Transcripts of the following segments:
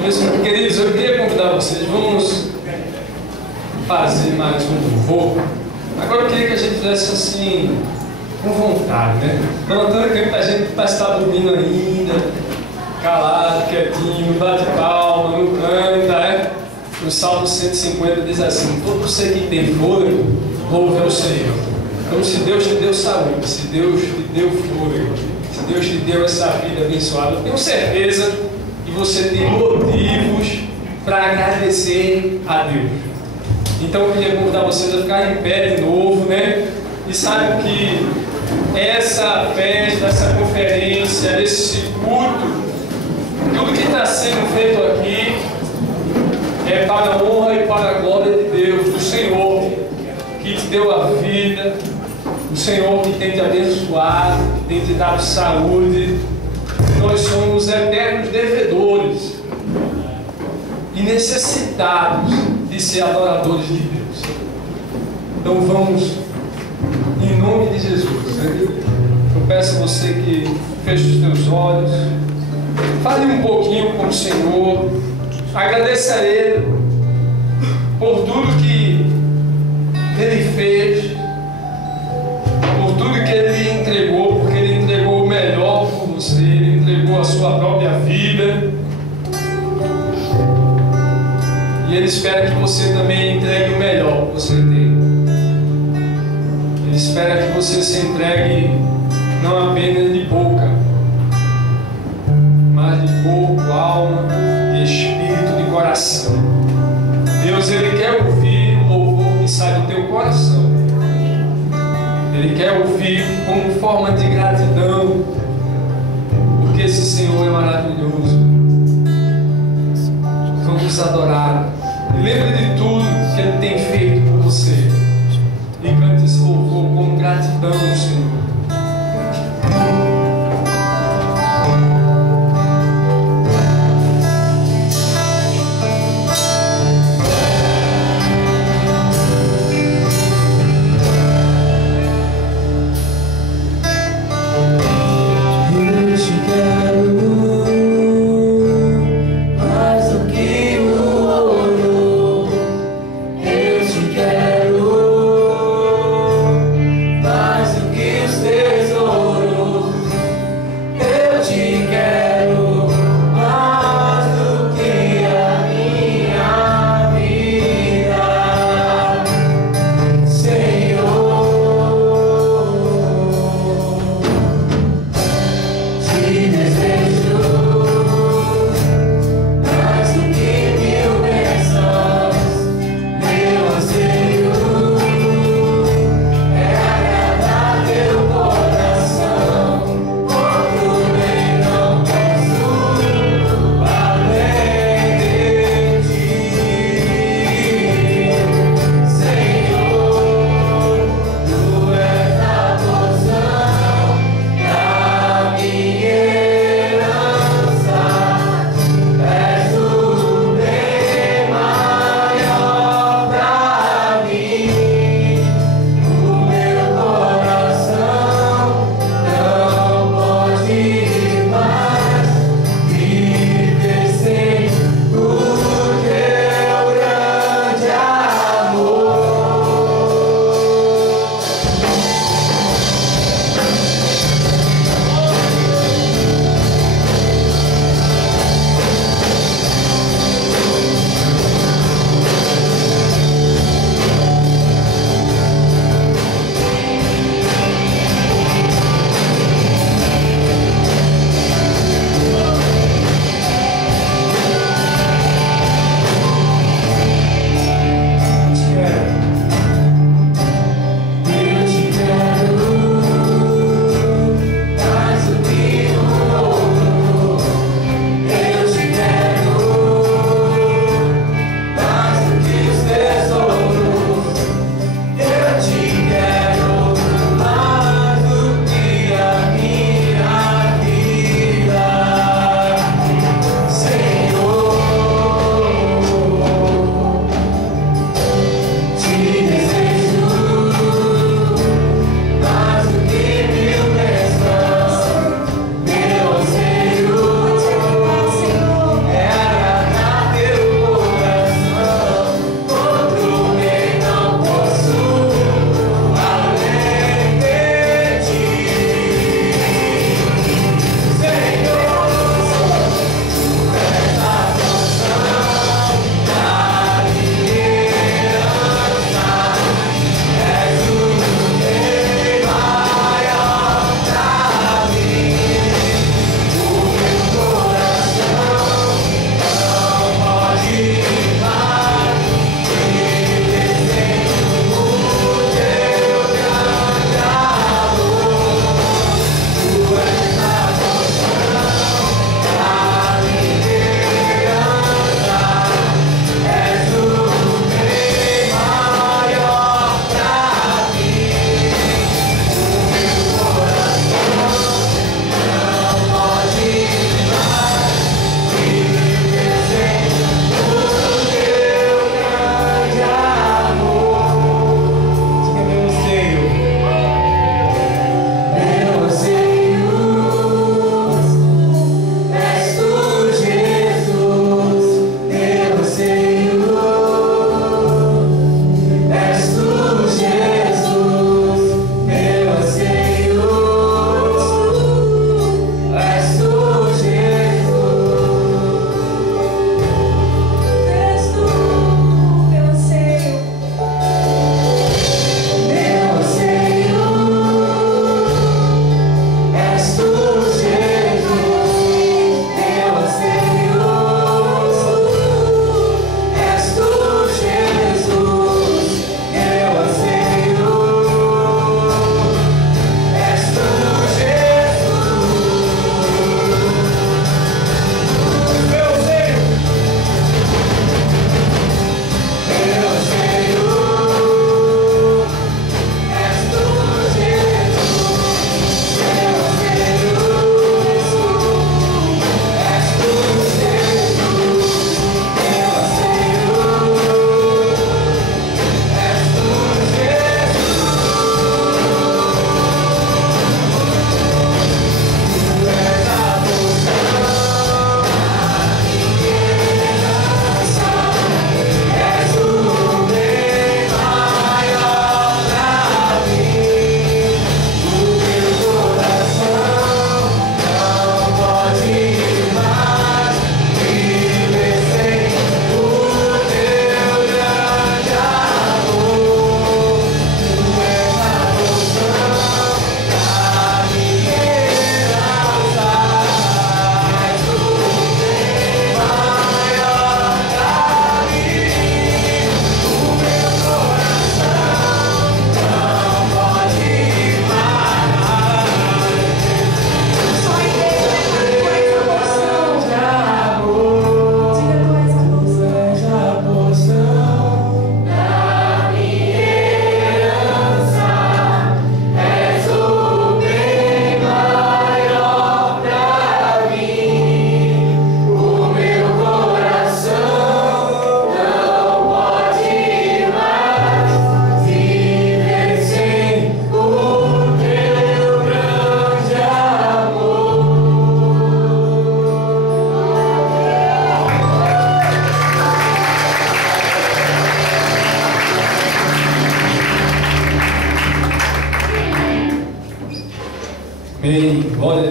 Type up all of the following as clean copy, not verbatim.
Meus queridos, eu queria convidar vocês, vamos fazer mais um louvor. Agora eu queria que a gente fizesse assim, com vontade, né? Levantando aqui pra gente que parece estar dormindo ainda, calado, quietinho, bate palma, não canta, né? No Salmo 150 diz assim: todo ser que tem fôlego, louve ao Senhor. Então, se Deus te deu saúde, se Deus te deu fôlego, se Deus te deu essa vida abençoada, eu tenho certeza que você tem motivos para agradecer a Deus. Então eu queria convidar vocês a ficar em pé de novo, né? E saibam que essa festa, essa conferência, esse culto, tudo que está sendo feito aqui é para a honra e para a glória de Deus, do Senhor que te deu a vida, o Senhor que tem te abençoado, que tem te dado saúde. Nós somos eternos devedores e necessitados de ser adoradores de Deus. Então vamos, em nome de Jesus, né? Eu peço a você que feche os teus olhos, fale um pouquinho com o Senhor, agradeça a Ele por tudo que Ele fez, por tudo que Ele entregou, porque Ele entregou o melhor por você, Ele entregou a sua própria vida. E Ele espera que você também entregue o melhor que você tem. Ele espera que você se entregue não apenas de boca, mas de corpo, alma, de espírito, de coração. Deus, Ele quer ouvir o louvor que sai do teu coração. Ele quer ouvir como forma de gratidão, porque esse Senhor é maravilhoso. Vamos adorar. E lembre de tudo que Ele tem feito por você. E cante esse louvor com gratidão ao Senhor. Que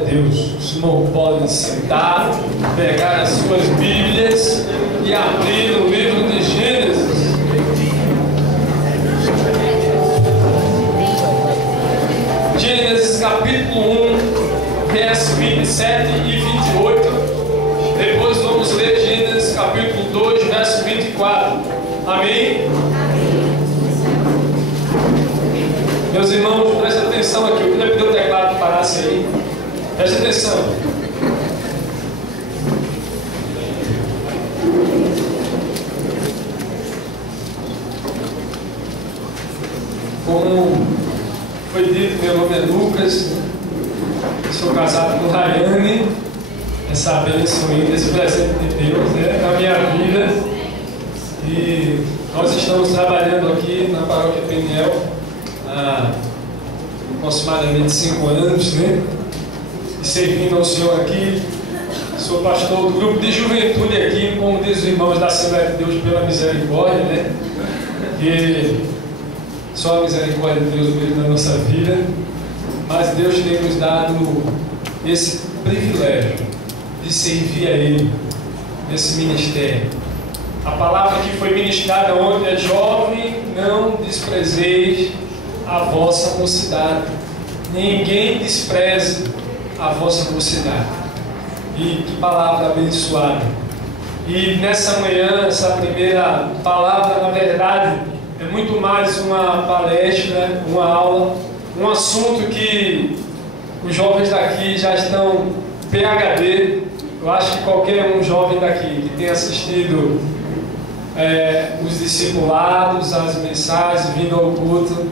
Deus. Os irmãos podem sentar, pegar as suas Bíblias e abrir no livro de Gênesis. Gênesis capítulo 1, versos 27 e 28. Depois vamos ler Gênesis capítulo 2, verso 24. Amém? Meus irmãos, prestem atenção aqui. Eu queria pedir o teclado que parasse aí. Preste atenção. Como foi dito, meu nome é Lucas. Sou casado com Rayane. Essa bênção aí, esse presente de Deus, né, na minha vida. E nós estamos trabalhando aqui na paróquia Peniel há aproximadamente 5 anos, né? E servindo ao Senhor aqui. Sou pastor do grupo de juventude aqui, como diz os irmãos da Assembleia de Deus, pela misericórdia, né? E só a misericórdia de Deus mesmo na nossa vida. Mas Deus tem nos dado esse privilégio de servir a Ele nesse ministério. A palavra que foi ministrada ontem é: jovem, não desprezeis a vossa mocidade. Ninguém despreze a vossa mocidade. E que palavra abençoada. E nessa manhã, essa primeira palavra, na verdade, é muito mais uma palestra, uma aula, um assunto que os jovens daqui já estão PhD. Eu acho que qualquer um jovem daqui que tenha assistido os discipulados, as mensagens, vindo ao culto,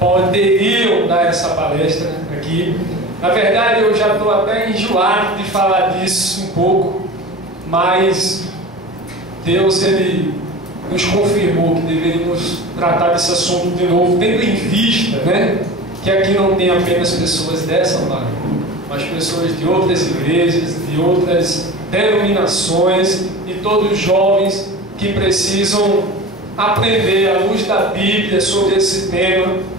poderiam dar essa palestra aqui. Na verdade, eu já estou até enjoado de falar disso um pouco, mas Deus, Ele nos confirmou que deveríamos tratar desse assunto de novo, tendo em vista, né, que aqui não tem apenas pessoas dessa paróquia, mas pessoas de outras igrejas, de outras denominações e todos jovens que precisam aprender à luz da Bíblia sobre esse tema.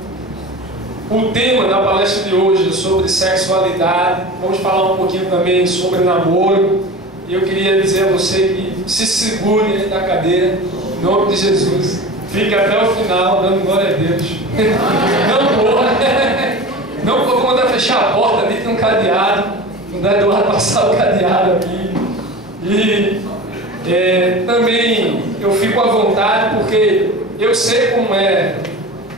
O tema da palestra de hoje é sobre sexualidade. Vamos falar um pouquinho também sobre namoro. E eu queria dizer a você que se segure aí da cadeira, em nome de Jesus. Fique até o final, dando glória a Deus. Não corra. Não vou mandar fechar a porta ali, tem um cadeado. Não dá Eduardo passar o cadeado aqui. E também eu fico à vontade, porque eu sei como é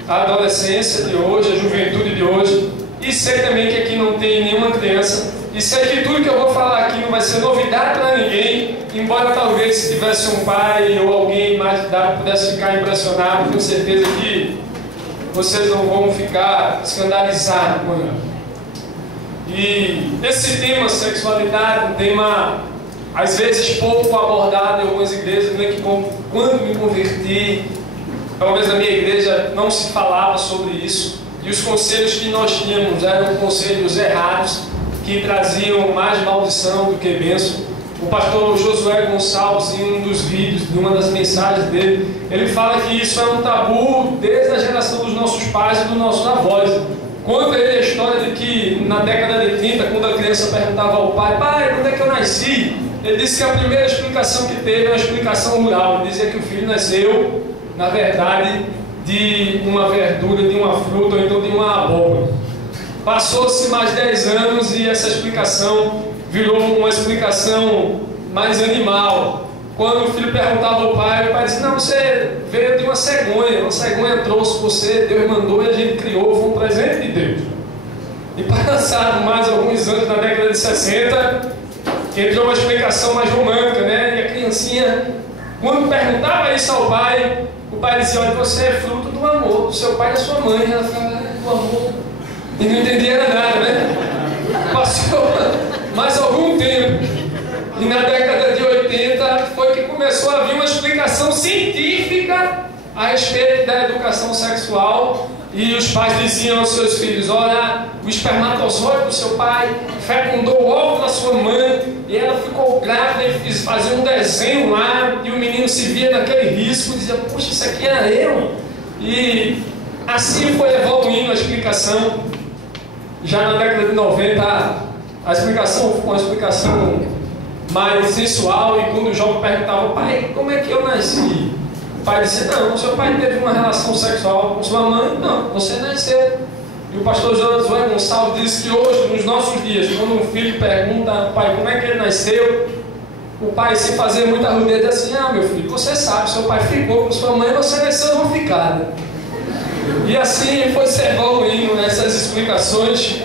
a adolescência de hoje, a juventude de hoje, e sei também que aqui não tem nenhuma criança, e sei que tudo que eu vou falar aqui não vai ser novidade para ninguém, embora talvez se tivesse um pai ou alguém mais de idade pudesse ficar impressionado, tenho certeza que vocês não vão ficar escandalizados com ele. E esse tema sexualidade, um tema às vezes pouco abordado em algumas igrejas, né, que quando me converti, talvez na minha igreja não se falava sobre isso, e os conselhos que nós tínhamos eram conselhos errados, que traziam mais maldição do que bênção. O pastor Josué Gonçalves, em um dos vídeos, de uma das mensagens dele, ele fala que isso é um tabu desde a geração dos nossos pais e dos nossos avós. Conta ele a história de que na década de 30, quando a criança perguntava ao pai: pai, quando é que eu nasci? Ele disse que a primeira explicação que teve era uma explicação rural. Ele dizia que o filho nasceu, na verdade, de uma verdura, de uma fruta, ou então de uma abóbora. Passou-se mais 10 anos e essa explicação virou uma explicação mais animal. Quando o filho perguntava ao pai, o pai disse: não, você veio de uma cegonha trouxe você, Deus mandou e a gente criou, foi um presente de Deus. E passado mais alguns anos, na década de 60, entrou uma explicação mais romântica, né? E a criancinha, quando perguntava isso ao pai, o pai dizia: olha, você é fruto do amor do seu pai e da sua mãe. E ela ficava: do amor. E não entendia nada, né? Passou mais algum tempo, e na década de 80 foi que começou a vir uma explicação científica a respeito da educação sexual. E os pais diziam aos seus filhos: olha, o espermatozoide do seu pai fecundou o óvulo da sua mãe, e ela ficou grávida, e fazia um desenho lá, e o menino se via naquele risco e dizia: puxa, isso aqui era eu. E assim foi evoluindo a explicação. Já na década de 90, A explicação foi uma explicação mais sensual, e quando o jovem perguntava: pai, como é que eu nasci? O pai disse: não, seu pai teve uma relação sexual com sua mãe. Não, você nasceu. E o pastor Josué Gonçalves disse que hoje, nos nossos dias, quando um filho pergunta: pai, como é que ele nasceu? O pai, se fazer muita rudeza, diz assim: ah, meu filho, você sabe, seu pai ficou com sua mãe, você nasceu uma ficada. E assim foi se evoluindo nessas explicações,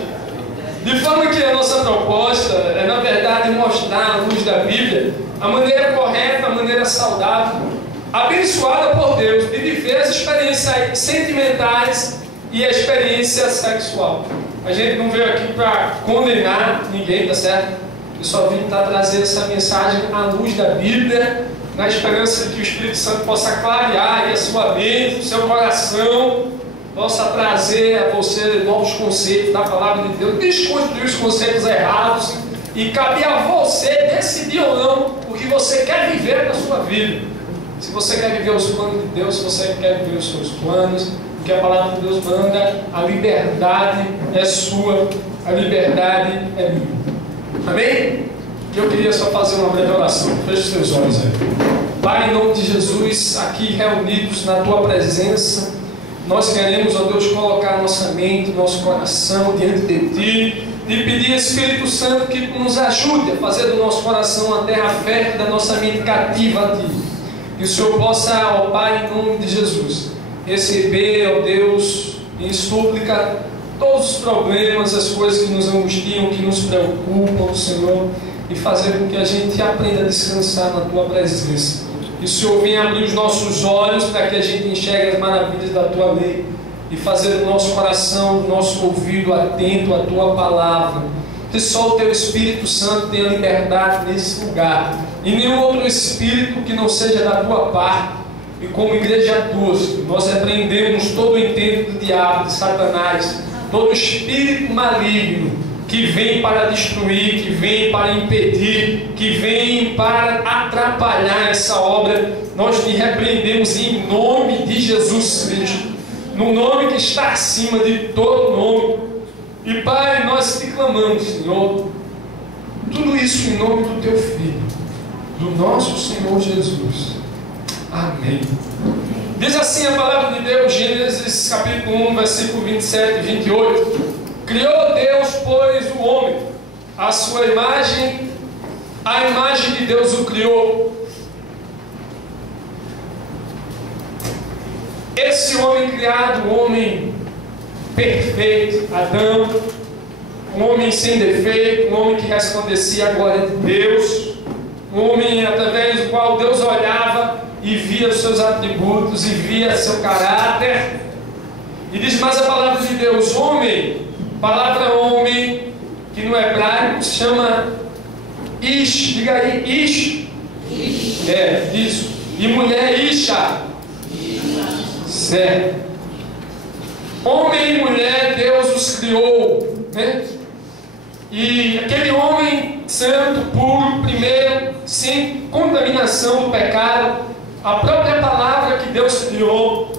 de forma que a nossa proposta é, na verdade, mostrar à luz da Bíblia a maneira correta, a maneira saudável, abençoada por Deus, de viver as experiências sentimentais e a experiência sexual. A gente não veio aqui para condenar ninguém, tá certo? Eu só vim para trazer essa mensagem à luz da Bíblia, na esperança de que o Espírito Santo possa clarear a sua mente, o seu coração, possa trazer a você novos conceitos da palavra de Deus, desconstruir os conceitos errados, e cabe a você decidir ou não o que você quer viver na sua vida. Se você quer viver os planos de Deus, se você quer viver os seus planos, o que a palavra de Deus manda, a liberdade é sua, a liberdade é minha. Amém? Eu queria só fazer uma breve oração. Feche os seus olhos aí. Pai, em nome de Jesus, aqui reunidos na Tua presença, nós queremos, ó Deus, colocar nossa mente, nosso coração diante de Ti, e pedir, Espírito Santo, que nos ajude a fazer do nosso coração uma terra fértil, da nossa mente cativa a Ti. Que o Senhor possa, ó Pai, em nome de Jesus, receber, ó Deus, em súplica, todos os problemas, as coisas que nos angustiam, que nos preocupam, Senhor, e fazer com que a gente aprenda a descansar na Tua presença. Que o Senhor venha abrir os nossos olhos para que a gente enxergue as maravilhas da Tua lei, e fazer do nosso coração, do nosso ouvido atento à Tua palavra. Que só o Teu Espírito Santo tenha liberdade nesse lugar, e nenhum outro Espírito que não seja da Tua parte. E como igreja Tua, nós repreendemos todo o intento do diabo, de Satanás, todo espírito maligno que vem para destruir, que vem para impedir, que vem para atrapalhar essa obra. Nós te repreendemos em nome de Jesus Cristo, no nome que está acima de todo nome. E Pai, nós te clamamos, Senhor, tudo isso em nome do Teu Filho, do nosso Senhor Jesus. Amém. Diz assim a palavra de Deus, Gênesis capítulo 1, versículo 27 e 28. Criou Deus, pois, o homem, a sua imagem, a imagem de Deus o criou. Esse homem criado, o homem perfeito, Adão, um homem sem defeito, um homem que resplandecia a glória de Deus, um homem através do qual Deus olhava e via os seus atributos, e via seu caráter. E diz mais a palavra de Deus: homem, palavra homem, que no hebraico se chama Ish, diga aí, Ish. É, isso. E mulher, Isha. Certo. Homem e mulher, Deus os criou, né? E aquele homem santo, puro, primeiro, sem contaminação do pecado, a própria palavra que Deus criou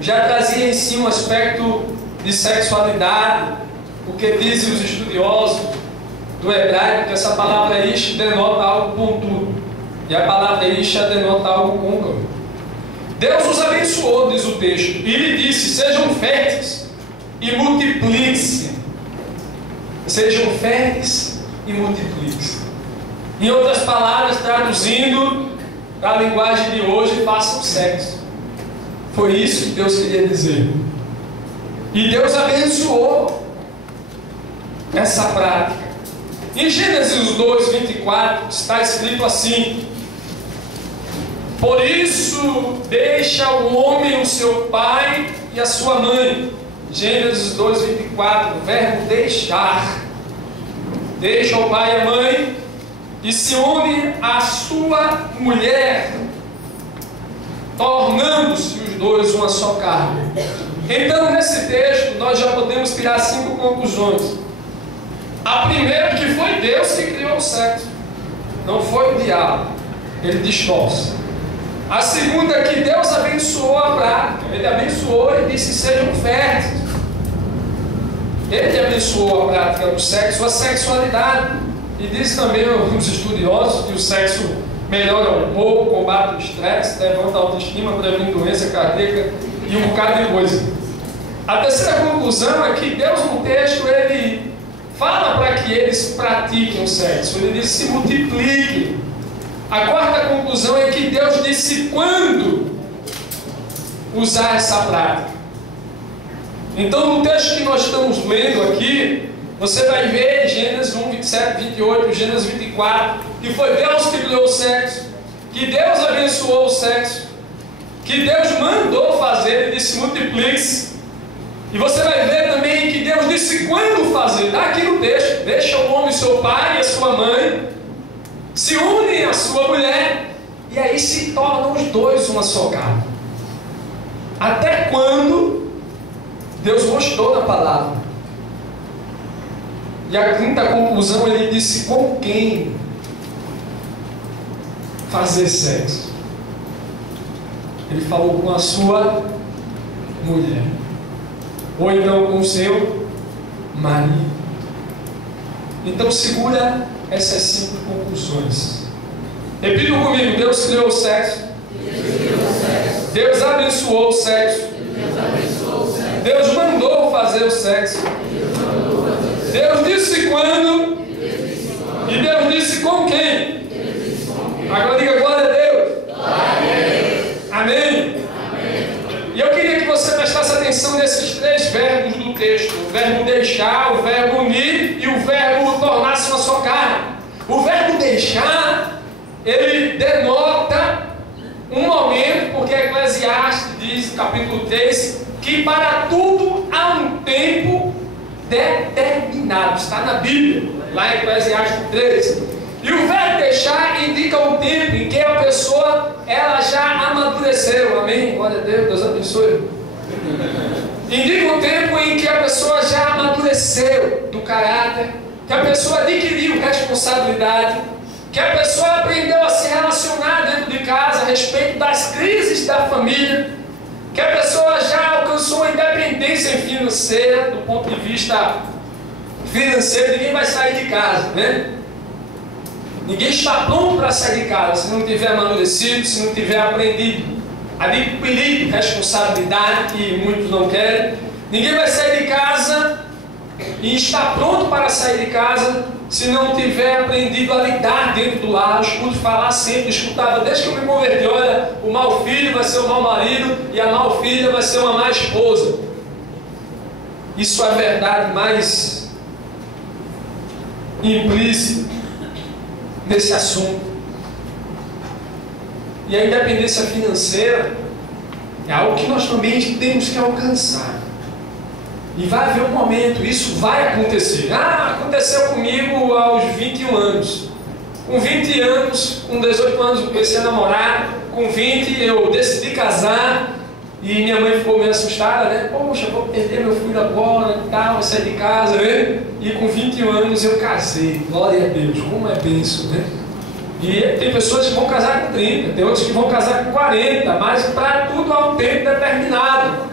já trazia em si um aspecto de sexualidade, porque dizem os estudiosos do hebraico que essa palavra Ish denota algo pontudo, e a palavra Isha denota algo côncavo. Deus os abençoou, diz o texto, e lhe disse: sejam férteis e multipliquem-se. Sejam férteis e multipliquem-se. Em outras palavras, traduzindo para a linguagem de hoje, façam sexo. Foi isso que Deus queria dizer. E Deus abençoou essa prática. Em Gênesis 2, 24, está escrito assim: por isso deixa o homem o seu pai e a sua mãe. Gênesis 2, 24, o verbo deixar. Deixa o pai e a mãe e se une à sua mulher, tornando-se os dois uma só carne. Então, nesse texto, nós já podemos tirar 5 conclusões. A primeira, que foi Deus que criou o sexo, não foi o diabo, ele distorce. A segunda é que Deus abençoou a prática, ele abençoou e disse: sejam férteis. Ele abençoou a prática do sexo, a sexualidade. E diz também os estudiosos que o sexo melhora o humor, combate o estresse, levanta a autoestima, previne doença cardíaca e um bocado de coisa. A terceira conclusão é que Deus no texto, ele fala para que eles pratiquem o sexo. Ele diz: se multipliquem. A quarta conclusão é que Deus disse quando usar essa prática. Então, no texto que nós estamos lendo aqui, você vai ver Gênesis 1, 27, 28, Gênesis 24, que foi Deus que criou o sexo, que Deus abençoou o sexo, que Deus mandou fazer, ele disse: multiplique-se. E você vai ver também que Deus disse quando fazer. Está aqui no texto: deixa o homem, seu pai e a sua mãe, se unem à sua mulher, e aí se tornam os dois uma só carne. Até quando Deus gostou da palavra. E a quinta conclusão, ele disse com quem fazer sexo. Ele falou com a sua mulher, ou então com o seu marido. Então segura essas 5 conclusões. Repitam comigo: Deus criou o sexo, Deus abençoou o sexo, Deus mandou fazer o sexo, Deus disse quando, e Deus disse com quem. Agora diga glória a Deus. Amém. E eu queria que você prestasse atenção nesses 3 verbos do texto: o verbo deixar, o verbo unir e o verbo tornar-se uma só carne. O verbo deixar, ele denota um momento, porque Eclesiastes diz, capítulo 3, que para tudo há um tempo determinado. Está na Bíblia, lá em Eclesiastes 3. E o verbo deixar indica o tempo em que a pessoa, ela já amadureceu. Amém? Glória a Deus, Deus abençoe. Indica o tempo em que a pessoa já amadureceu do caráter, que a pessoa adquiriu responsabilidade, que a pessoa aprendeu a se relacionar dentro de casa a respeito das crises da família, que a pessoa já alcançou a independência financeira. Do ponto de vista financeiro, ninguém vai sair de casa, né? Ninguém está pronto para sair de casa se não tiver amadurecido, se não tiver aprendido, adquirido responsabilidade, que muitos não querem. Ninguém vai sair de casa e está pronto para sair de casa se não tiver aprendido a lidar dentro do lar. Eu escuto falar sempre, escutava desde que eu me converti: olha, o mau filho vai ser o mau marido e a mau filha vai ser uma má esposa. Isso é a verdade mais implícita nesse assunto. E a independência financeira é algo que nós também temos que alcançar. E vai haver um momento, isso vai acontecer. Aconteceu comigo aos 21 anos. Com 20 anos, com 18 anos eu comecei a namorar. Com 20 eu decidi casar. E minha mãe ficou meio assustada, né? Poxa, vou perder meu filho agora e tal, vai sair de casa, né? E com 21 anos eu casei. Glória a Deus, como é bênção, né? E tem pessoas que vão casar com 30, tem outros que vão casar com 40, mas para tudo há um tempo determinado.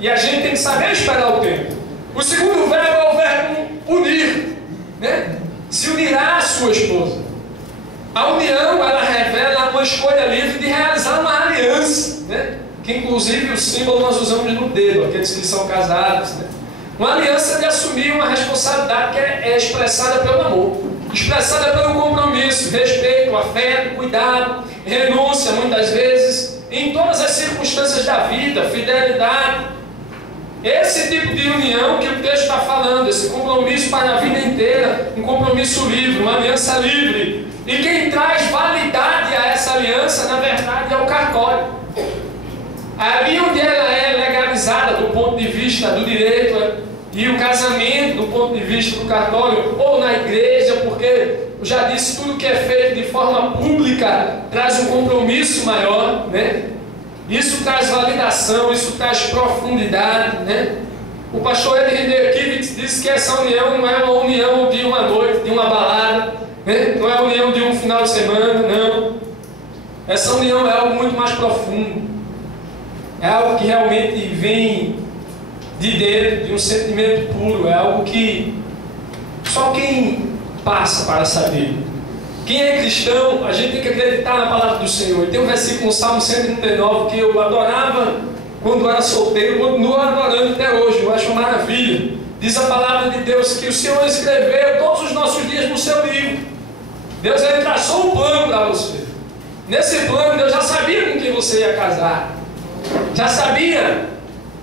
E a gente tem que saber esperar o tempo. O segundo verbo é o verbo unir, né? Se unirá à sua esposa. A união, ela revela uma escolha livre de realizar uma aliança, né? Que inclusive o símbolo nós usamos no dedo, aqueles que são casados, né? Uma aliança de assumir uma responsabilidade que é expressada pelo amor, expressada pelo compromisso, respeito, afeto, cuidado, renúncia muitas vezes, em todas as circunstâncias da vida, fidelidade. Esse tipo de união que o texto está falando, esse compromisso para a vida inteira, um compromisso livre, uma aliança livre. E quem traz validade a essa aliança, na verdade, é o cartório. Ali onde ela é legalizada do ponto de vista do direito, e o casamento do ponto de vista do cartório, ou na igreja, porque eu já disse, tudo que é feito de forma pública traz um compromisso maior, né? Isso traz validação, isso traz profundidade, né? O pastor Henry Kivitz disse que essa união não é uma união de uma noite, de uma balada, né? Não é a união de um final de semana, não. Essa união é algo muito mais profundo. É algo que realmente vem de dentro, de um sentimento puro. É algo que só quem passa para saber. Quem é cristão, a gente tem que acreditar na palavra do Senhor. Tem um versículo no Salmo 139 que eu adorava quando era solteiro, continuo adorando até hoje. Eu acho uma maravilha. Diz a palavra de Deus que o Senhor escreveu todos os nossos dias no seu livro. Deus, ele traçou um plano para você. Nesse plano, Deus já sabia com quem você ia casar. Já sabia,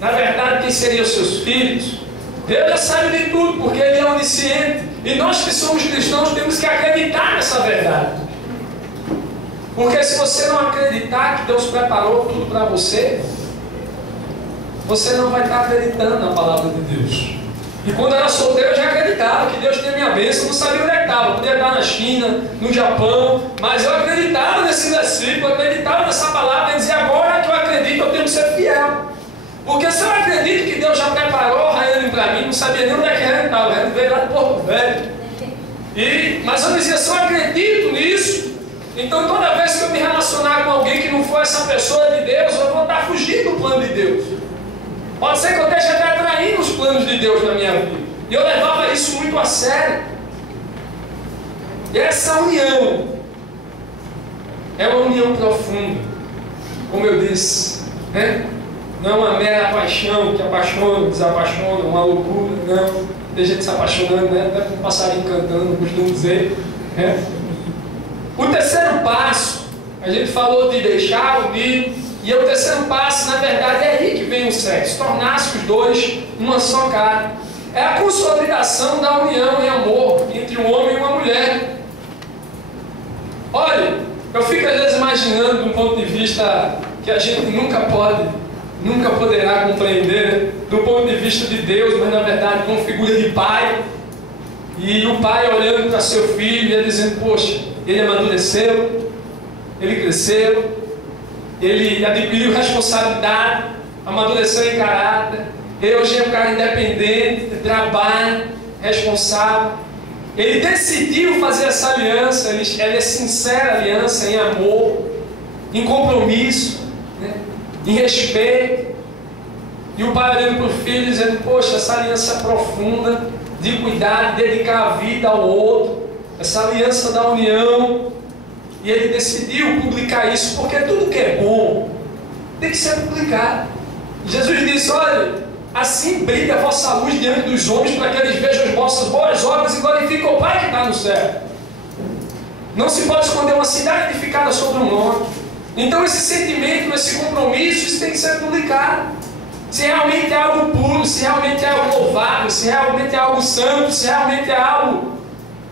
na verdade, quem seriam os seus filhos. Deus já sabe de tudo, porque Ele é onisciente. E nós que somos cristãos temos que acreditar nessa verdade. Porque se você não acreditar que Deus preparou tudo para você, você não vai estar acreditando na palavra de Deus. E quando eu era solteiro eu já acreditava que Deus tinha minha bênção, não sabia onde é que estava. Podia estar na China, no Japão, mas eu acreditava nesse versículo, eu acreditava nessa palavra e dizia: agora que eu acredito, eu tenho que ser fiel. Porque se eu acredito que Deus já preparou o Raiane para mim, não sabia nem onde é que Raiane estava, Raiane veio lá de Porto Velho. Mas eu dizia: se eu acredito nisso, então toda vez que eu me relacionar com alguém que não for essa pessoa de Deus, eu vou estar fugindo do plano de Deus. Pode ser que eu esteja até traindo os planos de Deus na minha vida. E eu levava isso muito a sério. E essa união é uma união profunda, como eu disse, né? Não é uma mera paixão que apaixona, desapaixona, uma loucura, não. Tem gente se apaixonando, né? Até com um passarinho cantando, costumo dizer, né? O terceiro passo, a gente falou de deixar o ninho. E o terceiro passo, na verdade, é aí que vem o sexo, tornar-se os dois uma só carne. É a consolidação da união em amor entre um homem e uma mulher. Olha, eu fico às vezes imaginando de um ponto de vista que a gente nunca poderá compreender, do ponto de vista de Deus, mas na verdade com figura de pai. E o pai olhando para seu filho e dizendo: poxa, ele amadureceu, ele cresceu, ele adquiriu responsabilidade, amadureceu em caráter. Ele hoje é um cara independente, trabalha, responsável. Ele decidiu fazer essa aliança, ela é sincera aliança em amor, em compromisso, né? Em respeito. E o pai olhando para o filho dizendo: poxa, essa aliança profunda de cuidar, de dedicar a vida ao outro, essa aliança da união. E ele decidiu publicar isso, porque tudo que é bom tem que ser publicado. Jesus disse: olha, assim brilha a vossa luz diante dos homens, para que eles vejam as vossas boas obras e glorifiquem o Pai que está no céu. Não se pode esconder uma cidade edificada sobre um monte. Então esse sentimento, esse compromisso, isso tem que ser publicado. Se realmente é algo puro, se realmente é algo louvável, se realmente é algo santo, se realmente é algo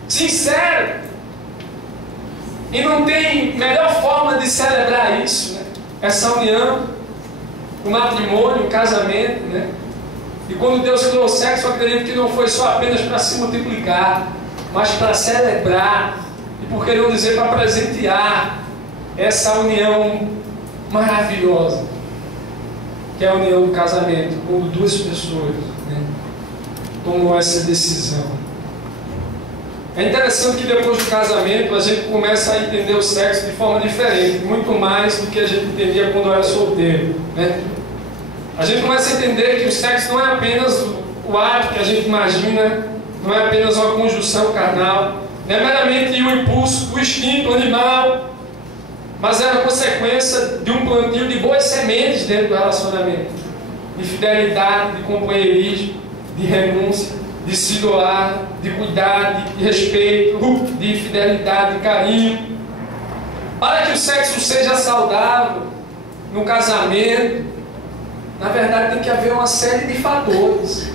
sincero. E não tem melhor forma de celebrar isso, né? Essa união, o matrimônio, o casamento, né? E quando Deus criou o sexo, eu acredito que não foi só apenas para se multiplicar, mas para celebrar, e por que não dizer, para presentear essa união maravilhosa, que é a união do casamento, quando duas pessoas, né, tomam essa decisão. É interessante que depois do casamento a gente começa a entender o sexo de forma diferente, muito mais do que a gente entendia quando era solteiro, né? A gente começa a entender que o sexo não é apenas o ato que a gente imagina, não é apenas uma conjunção carnal, não é meramente o impulso, o instinto animal, mas é a consequência de um plantio de boas sementes dentro do relacionamento, de fidelidade, de companheirismo, de renúncia, de se doar, de cuidar, de respeito, de fidelidade, de carinho. Para que o sexo seja saudável no casamento, na verdade tem que haver uma série de fatores.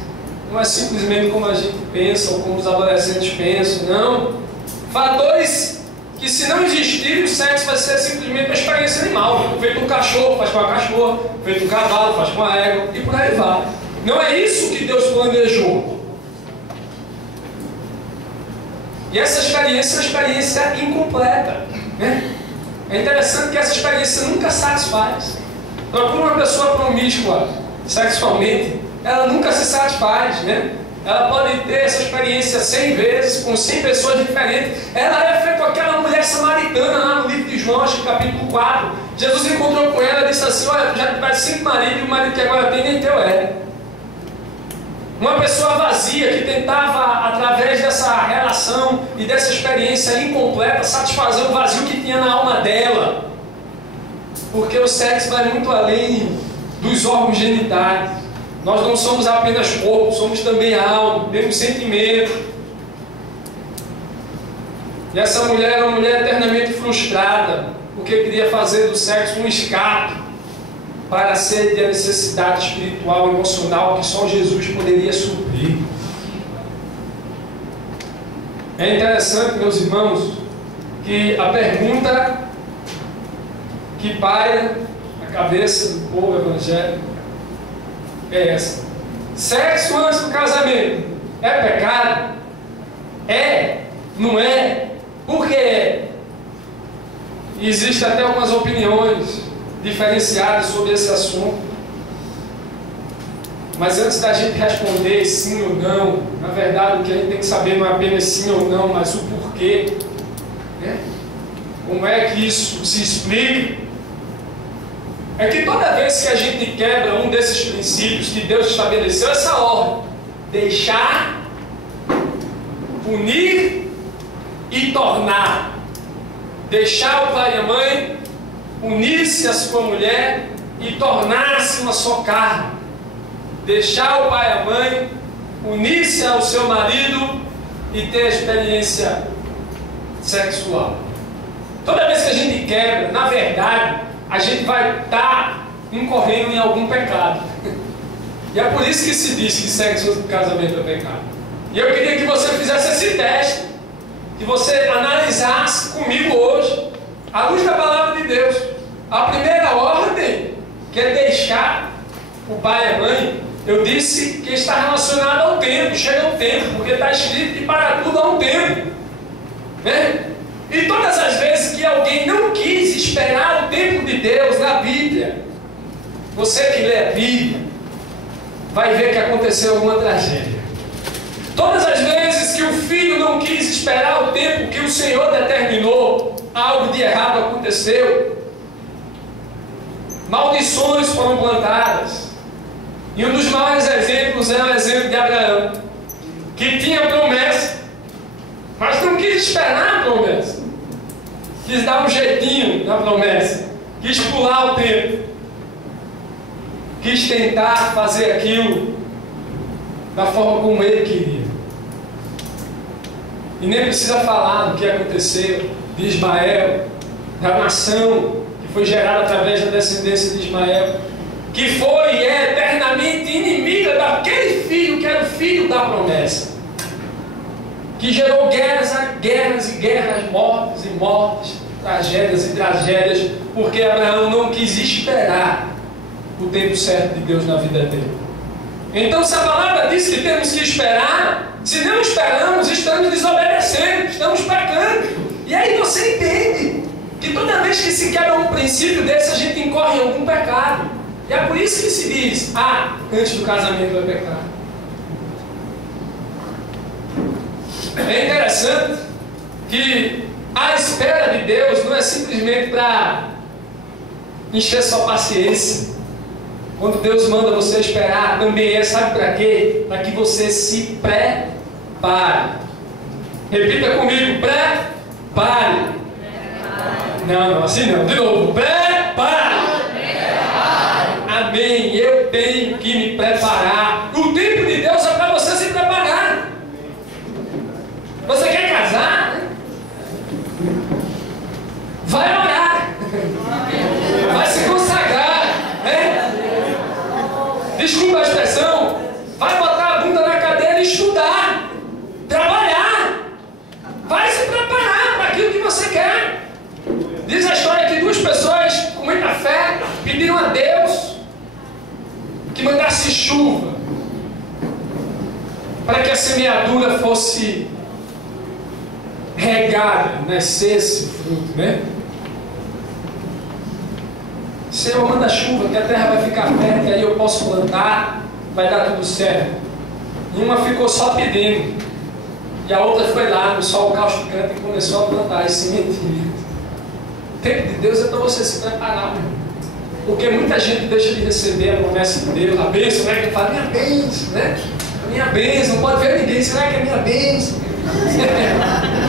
Não é simplesmente como a gente pensa ou como os adolescentes pensam, não. Fatores que, se não existirem, o sexo vai ser simplesmente uma experiência animal. Feito um cachorro, faz com a cachorra, feito um cavalo, faz com a égua, e por aí vai. Não é isso que Deus planejou. E essa experiência é uma experiência incompleta, né? É interessante que essa experiência nunca satisfaz. Então, quando uma pessoa promíscua sexualmente, ela nunca se satisfaz, né? Ela pode ter essa experiência 100 vezes, com 100 pessoas diferentes. Ela é feita com aquela mulher samaritana lá no livro de João, capítulo 4. Jesus encontrou com ela e disse assim: olha, tu já tiveste 5 maridos e o marido que agora tem nem teu é. Uma pessoa vazia que tentava, através dessa relação e dessa experiência incompleta, satisfazer o vazio que tinha na alma dela. Porque o sexo vai muito além dos órgãos genitais. Nós não somos apenas corpo, somos também alma, temos sentimento. E essa mulher era uma mulher eternamente frustrada, porque queria fazer do sexo um escape para a sede e a necessidade espiritual e emocional que só Jesus poderia suprir. É interessante, meus irmãos, que a pergunta que paira na cabeça do povo evangélico é essa: sexo antes do casamento é pecado? É? Não é? Por que é? Existem até algumas opiniões diferenciadas sobre esse assunto. Mas antes da gente responder sim ou não, na verdade o que a gente tem que saber não é apenas sim ou não, mas o porquê, né? Como é que isso se explica? É que toda vez que a gente quebra um desses princípios que Deus estabeleceu, essa ordem: deixar, unir e tornar. Deixar o pai e a mãe, unir-se à sua mulher e tornar-se uma só carne. Deixar o pai e a mãe, unir-se ao seu marido e ter experiência sexual. Toda vez que a gente quebra, na verdade, a gente vai estar incorrendo em algum pecado. E é por isso que se diz que sexo antes do casamento é pecado. E eu queria que você fizesse esse teste, que você analisasse comigo hoje, à luz da palavra de Deus. A primeira ordem, que é deixar o pai e a mãe, eu disse que está relacionado ao tempo. Chega o tempo, porque está escrito que para tudo há um tempo, né? E todas as vezes que alguém não quis esperar o tempo de Deus na Bíblia, você que lê a Bíblia vai ver que aconteceu alguma tragédia. Todas as vezes que o filho não quis esperar o tempo que o Senhor determinou, algo de errado aconteceu. Maldições foram plantadas. E um dos maiores exemplos é o exemplo de Abraão, que tinha promessa, mas não quis esperar a promessa. Quis dar um jeitinho na promessa. Quis pular o tempo. Quis tentar fazer aquilo da forma como ele queria. E nem precisa falar do que aconteceu de Ismael, da nação que foi gerada através da descendência de Ismael, que foi e é eternamente inimiga daquele filho que era o filho da promessa, que gerou guerras e guerras, mortes e mortes, tragédias e tragédias, porque Abraão não quis esperar o tempo certo de Deus na vida dele. Então, se a palavra diz que temos que esperar, se não esperamos, estamos desobedecendo, estamos pecando. E aí você entende que toda vez que se quebra um princípio desse, a gente incorre em algum pecado. E é por isso que se diz: antes do casamento é pecado. É interessante que a espera de Deus não é simplesmente para encher sua paciência. Quando Deus manda você esperar, também é, sabe para quê? Para que você se prepare. Repita comigo: prepare. Não, assim não. De novo: prepare. Amém. Eu tenho que me preparar. O tempo de Deus é para você se preparar. Você quer casar? Vai orar. Vai se consagrar, né? Desculpa a expressão. Vai botar a bunda na cadeira e estudar. Trabalhar. Vai se preparar para aquilo que você quer. Diz a história que duas pessoas com muita fé pediram a Deus que mandasse chuva para que a semeadura fosse regada, nascesse fruto, né? Senhor, manda chuva, que a terra vai ficar fértil, e aí eu posso plantar, vai dar tudo certo. E uma ficou só pedindo, e a outra foi lá no sol causticante e começou a plantar as sementinhas. O tempo de Deus é para você se preparar, meu irmão. Porque muita gente deixa de receber a promessa de Deus, a bênção, né? Que fala: minha bênção, né? minha bênção, não pode ver ninguém, será que é minha bênção?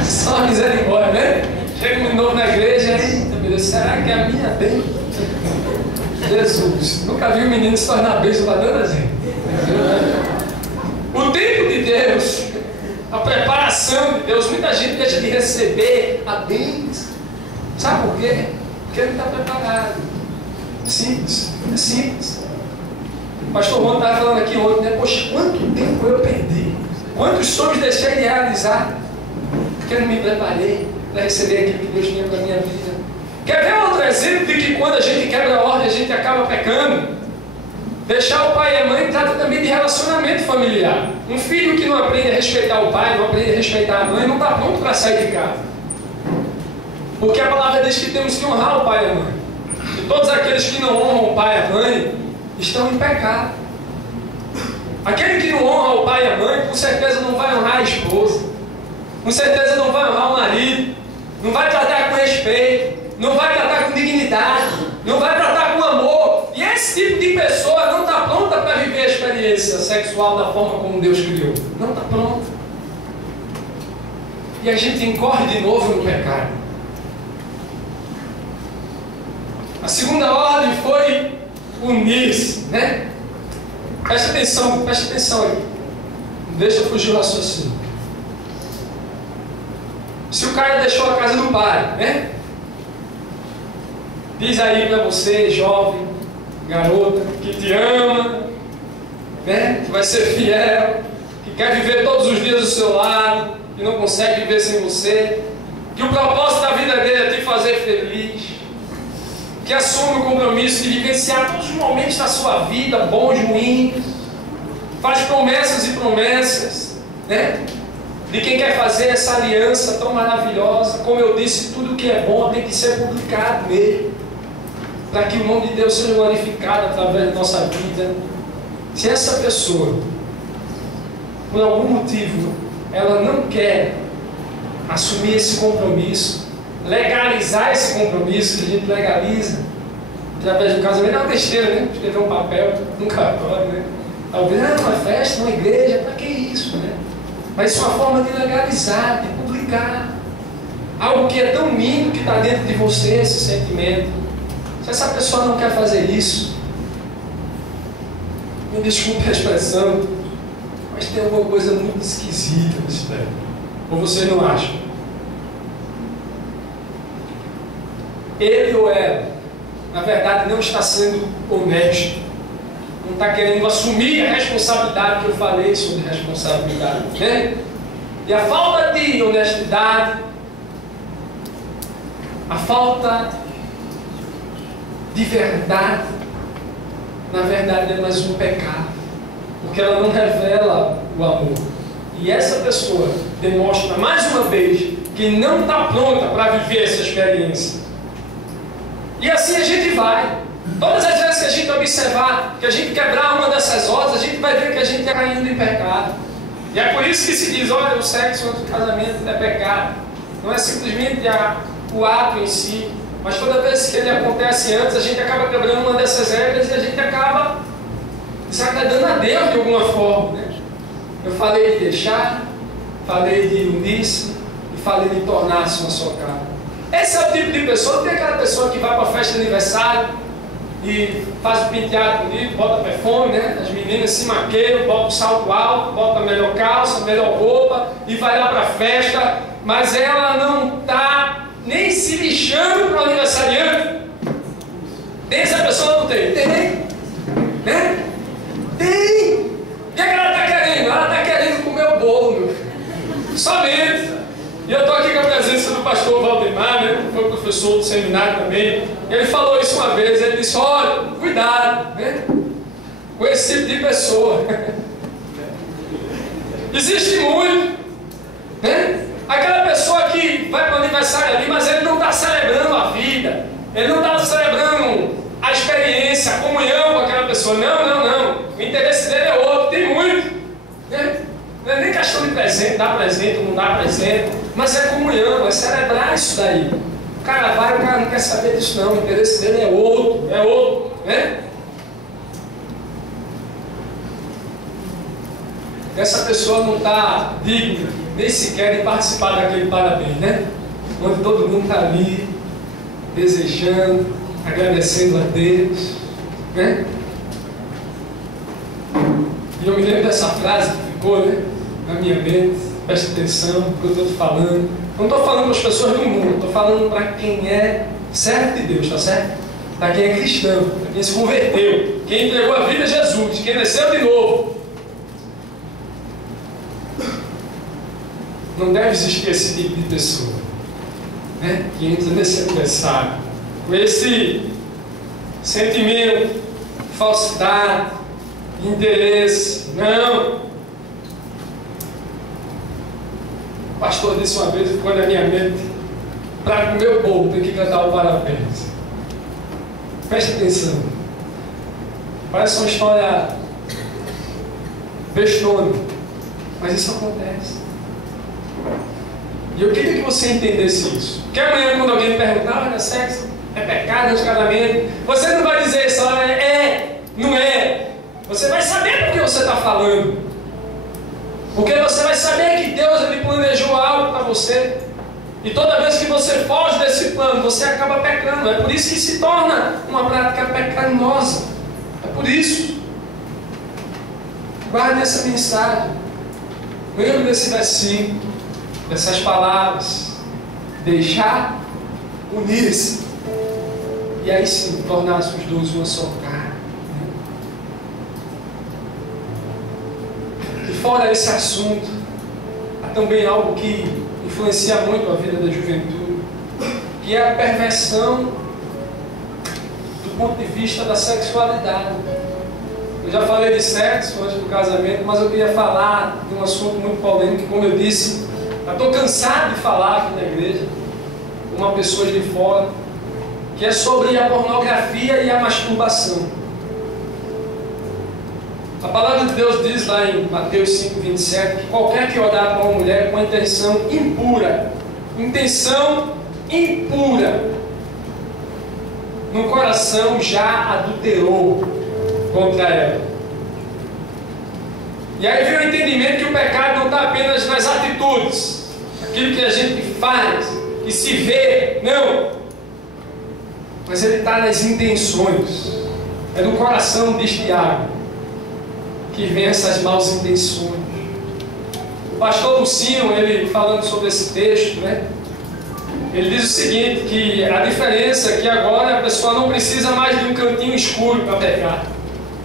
Só uma misericórdia, né? Chega de novo na igreja, eita, meu Deus, será que é a minha bênção? Jesus, nunca vi um menino se tornar bênção para tanta gente. O tempo de Deus, a preparação de Deus, muita gente deixa de receber a bênção. Sabe por quê? Porque ele não está preparado. Simples, é simples. O pastor Juan estava falando aqui ontem, né? Poxa, quanto tempo eu perdi? Quantos sonhos deixei de realizar? Porque eu não me preparei para receber aquilo que Deus tinha para a minha vida. Quer ver outro exemplo de que quando a gente quebra a ordem, a gente acaba pecando? Deixar o pai e a mãe trata também de relacionamento familiar. Um filho que não aprende a respeitar o pai, não aprende a respeitar a mãe, não está pronto para sair de casa. Porque a palavra diz que temos que honrar o pai e a mãe. E todos aqueles que não honram o pai e a mãe estão em pecado. Aquele que não honra o pai e a mãe, com certeza não vai honrar a esposa. Com certeza não vai honrar o marido. Não vai tratar com respeito. Não vai tratar com dignidade. Não vai tratar com amor. E esse tipo de pessoa não está pronta para viver a experiência sexual da forma como Deus criou. Não está pronta. E a gente incorre de novo no pecado. A segunda ordem foi unir-se, né? Preste atenção aí. Não deixa eu fugir o raciocínio. Se o cara deixou a casa do pai, né? Diz aí para você, jovem, garota, que te ama, né? Que vai ser fiel, que quer viver todos os dias do seu lado, que não consegue viver sem você, que o propósito da vida dele é te fazer feliz, que assume o compromisso de vivenciar todos os momentos da sua vida, bons, ruins, faz promessas e promessas, né? De quem quer fazer essa aliança tão maravilhosa. Como eu disse, tudo que é bom tem que ser publicado nele, para que o nome de Deus seja glorificado através da nossa vida. Se essa pessoa, por algum motivo, ela não quer assumir esse compromisso, legalizar esse compromisso, que a gente legaliza através do casamento, é uma besteira, né? Escrever um papel num cartório, né? Talvez, uma festa, uma igreja, para que isso, né? Mas isso é uma forma de legalizar, de publicar algo que é tão lindo que está dentro de você, esse sentimento. Se essa pessoa não quer fazer isso, me desculpe a expressão, mas tem alguma coisa muito esquisita nesse tempo. Ou você não acha? Ele ou ela, na verdade, não está sendo honesto, não está querendo assumir a responsabilidade que eu falei sobre responsabilidade, né? E a falta de honestidade, a falta de verdade, na verdade é mais um pecado, porque ela não revela o amor. E essa pessoa demonstra mais uma vez que não está pronta para viver essa experiência. E assim a gente vai. Todas as vezes que a gente observar, que a gente quebrar uma dessas ordens, a gente vai ver que a gente está caindo em pecado. E é por isso que se diz, olha, o sexo antes do casamento é pecado. Não é simplesmente o ato em si, mas toda vez que ele acontece antes, a gente acaba quebrando uma dessas regras e a gente acaba desagradando a Deus de alguma forma, né? Eu falei de deixar, falei de unir-se e falei de tornar-se uma só carne. Esse é o tipo de pessoa. Não tem aquela pessoa que vai para a festa de aniversário e faz o penteado bonito, bota perfume, né? As meninas se maquiam, bota o salto alto, bota a melhor calça, a melhor roupa e vai lá para a festa, mas ela não está nem se lixando para o aniversariante. Tem essa pessoa? Não tem? Tem, né? Tem! O que ela está querendo? Ela está querendo comer o bolo, meu filho. Somente. E eu estou aqui com a presença do pastor Valdemar, né? Que foi professor do seminário também. Ele falou isso uma vez, ele disse, olha, cuidado, né? Com esse tipo de pessoa. Existe muito, né? Aquela pessoa que vai para o aniversário ali, mas ele não está celebrando a vida, ele não está celebrando a experiência, a comunhão com aquela pessoa. Não. O interesse dele é outro, tem muito, né? Não é nem questão de presente, dar presente ou não dar presente, mas é comunhão, é celebrar isso daí. O cara vai, o cara não quer saber disso não, o interesse dele é outro, né? essa pessoa não está digna nem sequer de participar daquele parabéns, né? Onde todo mundo está ali, desejando, agradecendo a Deus, né? E eu me lembro dessa frase que ficou, né, na minha mente. Preste atenção no que eu estou te falando. Não estou falando para as pessoas do mundo, estou falando para quem é servo de Deus, está certo? Para quem é cristão, para quem se converteu, quem entregou a vida a Jesus, quem nasceu de novo. Não deve existir esse tipo de pessoa, né, que entra nesse aniversário com esse sentimento de falsidade, de interesse. Não. O pastor disse uma vez, ficou na minha mente: para comer o bolo tem que cantar o parabéns. Preste atenção. Parece uma história bestona, mas isso acontece. E eu queria que você entendesse isso. Porque amanhã, quando alguém me perguntar: olha, sexo é pecado antes do casamento, você não vai dizer isso, não é. Você vai saber por que você está falando. Porque você vai saber que Deus ele planejou algo para você. E toda vez que você foge desse plano, você acaba pecando. É por isso que se torna uma prática pecaminosa. É por isso. Guarde essa mensagem. Lembre desse versículo, dessas palavras. Deixar unir-se. E aí sim, tornar-se os dois uma só carne. E fora esse assunto, há também algo que influencia muito a vida da juventude, que é a perversão do ponto de vista da sexualidade. Eu já falei de sexo antes do casamento, mas eu queria falar de um assunto muito polêmico, como eu disse, eu estou cansado de falar aqui na igreja, com uma pessoa de fora, que é sobre a pornografia e a masturbação. A palavra de Deus diz lá em Mateus 5,27 que qualquer que olhar para uma mulher com intenção impura, no coração já adulterou contra ela. E aí vem o entendimento que o pecado não está apenas nas atitudes, aquilo que a gente faz, que se vê, não. Mas ele está nas intenções. É no coração, diz Tiago, que vem essas maus intenções. O pastor Lucinho, ele falando sobre esse texto, né, ele diz o seguinte, que a diferença é que agora a pessoa não precisa mais de um cantinho escuro para pecar.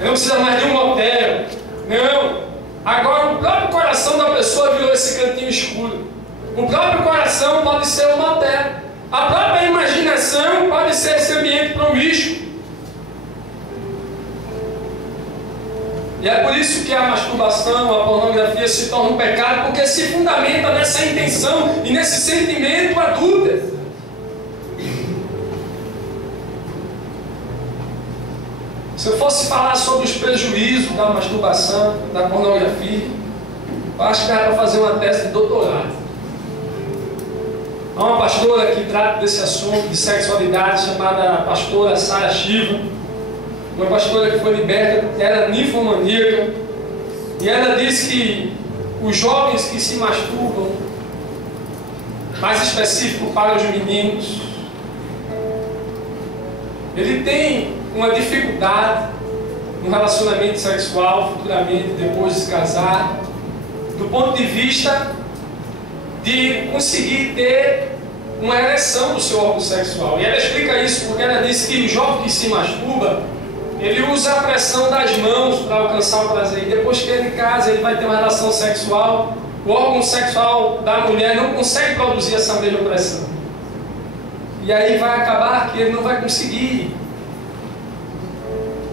Não precisa mais de um motel. Não. Agora o próprio coração da pessoa virou esse cantinho escuro. O próprio coração pode ser um motel. A própria imaginação pode ser esse ambiente promíscuo. E é por isso que a masturbação, a pornografia se torna um pecado, porque se fundamenta nessa intenção e nesse sentimento adúltero. Se eu fosse falar sobre os prejuízos da masturbação, da pornografia, eu acho que era para fazer uma tese de doutorado. Há uma pastora que trata desse assunto de sexualidade, chamada pastora Sarah Shiva. Uma pastora que foi liberta, era ninfomaníaca, e ela diz que os jovens que se masturbam, mais específico para os meninos, ele tem uma dificuldade no relacionamento sexual futuramente, depois de se casar, do ponto de vista de conseguir ter uma ereção do seu órgão sexual. E ela explica isso porque ela diz que o jovem que se masturba, ele usa a pressão das mãos para alcançar o prazer. E depois que ele casa, ele vai ter uma relação sexual. O órgão sexual da mulher não consegue produzir essa mesma pressão. E aí vai acabar que ele não vai conseguir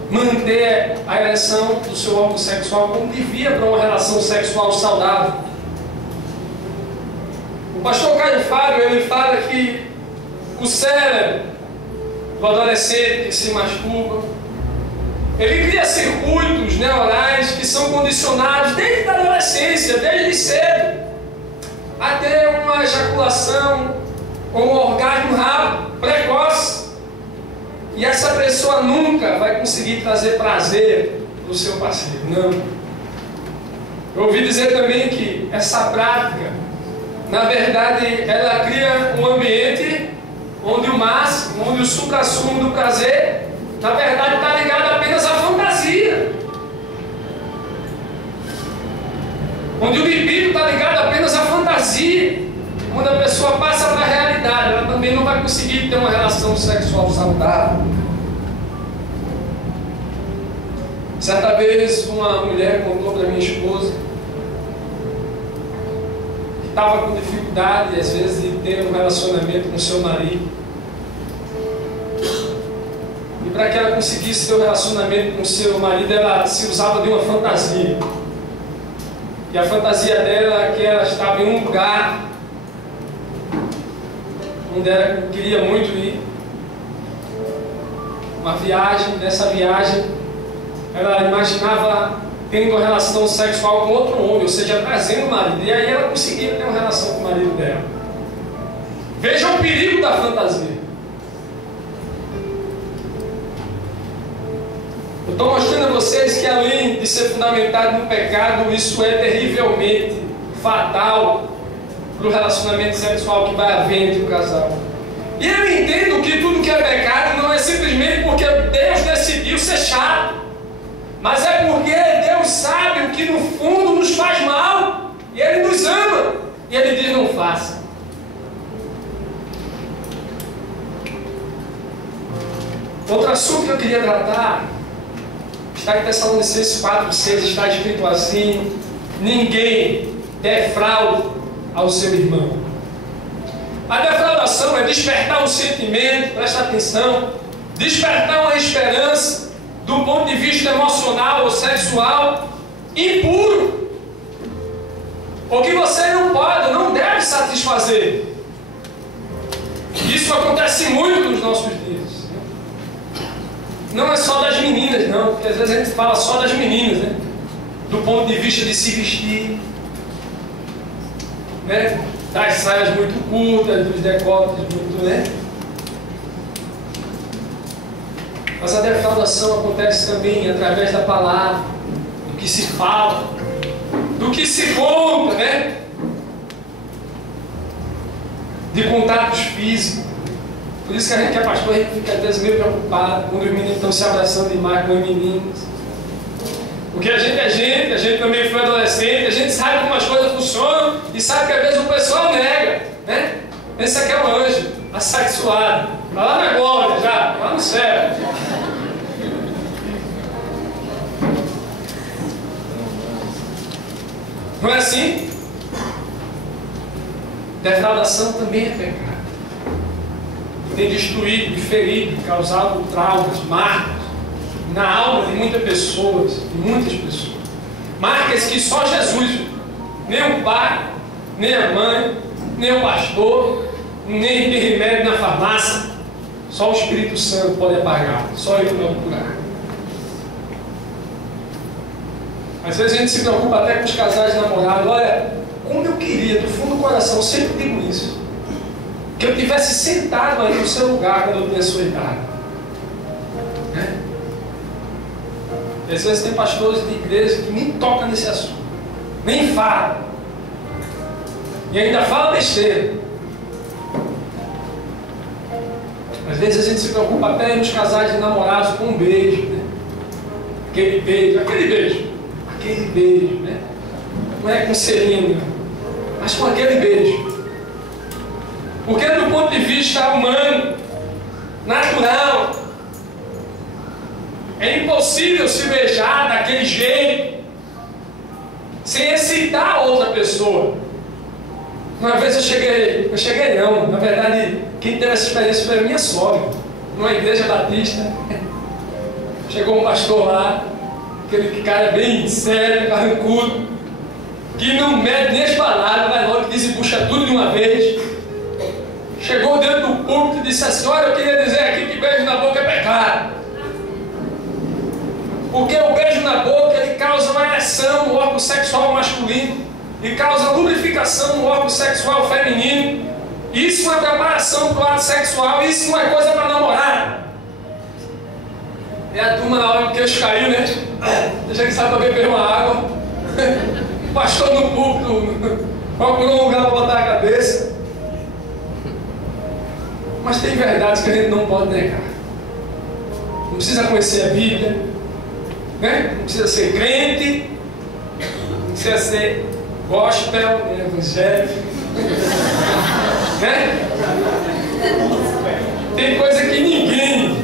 manter a ereção do seu órgão sexual como devia para uma relação sexual saudável. O pastor Caio Fábio, ele fala que o cérebro do adolescente que se masturba, ele cria circuitos neurais que são condicionados desde a adolescência, desde cedo, a ter uma ejaculação ou um orgasmo rápido, precoce. E essa pessoa nunca vai conseguir trazer prazer para o seu parceiro, não. Eu ouvi dizer também que essa prática, na verdade, ela cria um ambiente onde o máximo, onde o supra-sumo do prazer, na verdade, está ligado apenas à fantasia. Onde o libido está ligado apenas à fantasia. Quando a pessoa passa para a realidade, ela também não vai conseguir ter uma relação sexual saudável. Certa vez, uma mulher contou para minha esposa que estava com dificuldade, às vezes, de ter um relacionamento com seu marido. E para que ela conseguisse ter um relacionamento com seu marido, ela se usava de uma fantasia. E a fantasia dela é que ela estava em um lugar onde ela queria muito ir. Uma viagem, nessa viagem, ela imaginava tendo uma relação sexual com outro homem, ou seja, trazendo o marido. E aí ela conseguia ter uma relação com o marido dela. Veja o perigo da fantasia. Eu estou mostrando a vocês que, além de ser fundamentado no pecado, isso é terrivelmente fatal para o relacionamento sexual que vai haver entre o casal. E eu entendo que tudo que é pecado não é simplesmente porque Deus decidiu ser chato, mas é porque Deus sabe o que no fundo nos faz mal, e Ele nos ama, e Ele diz: não faça. Outro assunto que eu queria tratar está em Tessalonicenses 4:6, está escrito assim: ninguém defraude ao seu irmão. A defraudação é despertar um sentimento, presta atenção, despertar uma esperança do ponto de vista emocional ou sexual impuro, ou que você não pode, não deve satisfazer. Isso acontece muito nos nossos dias. Não é só das meninas, não, porque às vezes a gente fala só das meninas, né? Do ponto de vista de se vestir, né? Das saias muito curtas, dos decotes muito, né? Mas a defraudação acontece também através da palavra, do que se fala, do que se conta, né? De contatos físicos. Por isso que a gente que é pastor, a gente fica às vezes meio preocupado quando os meninos estão se abraçando demais com as meninas. Porque a gente também foi adolescente, a gente sabe como as coisas funcionam e sabe que às vezes o pessoal nega, né? Esse aqui é o anjo, assexuado, está lá na glória já, lá no céu. Não é assim? Defraudação também é pecado. Tem destruído, ferido, causado traumas, marcas na alma de muitas pessoas, marcas que só Jesus, nem o pai, nem a mãe, nem o pastor, nem tem remédio na farmácia, só o Espírito Santo pode apagar, só Ele pode curar. Às vezes a gente se preocupa até com os casais namorados. Olha, como eu queria, do fundo do coração, eu sempre digo isso, que eu tivesse sentado aí no seu lugar quando eu tinha a sua idade, né? E às vezes tem pastores de igreja que nem tocam nesse assunto, nem falam, e ainda fala besteira. Às vezes a gente se preocupa até nos casais de namorados com um beijo, né? Aquele beijo, né? Não é com selinho, mas com aquele beijo. Porque do ponto de vista humano, natural, é impossível se beijar daquele jeito, sem excitar a outra pessoa. Uma vez eu cheguei não, na verdade, quem teve essa experiência foi a minha sogra, numa igreja batista. Chegou um pastor lá, aquele cara bem sério, carrancudo, que não mede nem as palavras, vai logo e diz e puxa tudo de uma vez. Chegou dentro do púlpito e disse assim: olha, eu queria dizer aqui que beijo na boca é pecado. Porque o beijo na boca, ele causa uma ereção no órgão sexual masculino e causa lubrificação no órgão sexual feminino. Isso é uma preparação para o ato sexual, isso não é coisa para namorar. E a turma na hora que o queixo caiu, né? Deixa que sabe para beber uma água. pastor no púlpito procurou um lugar para botar a cabeça. Mas tem verdades que a gente não pode negar. Não precisa conhecer a Bíblia, né? Não precisa ser crente, não precisa ser gospel, evangélico, né? Tem coisa que ninguém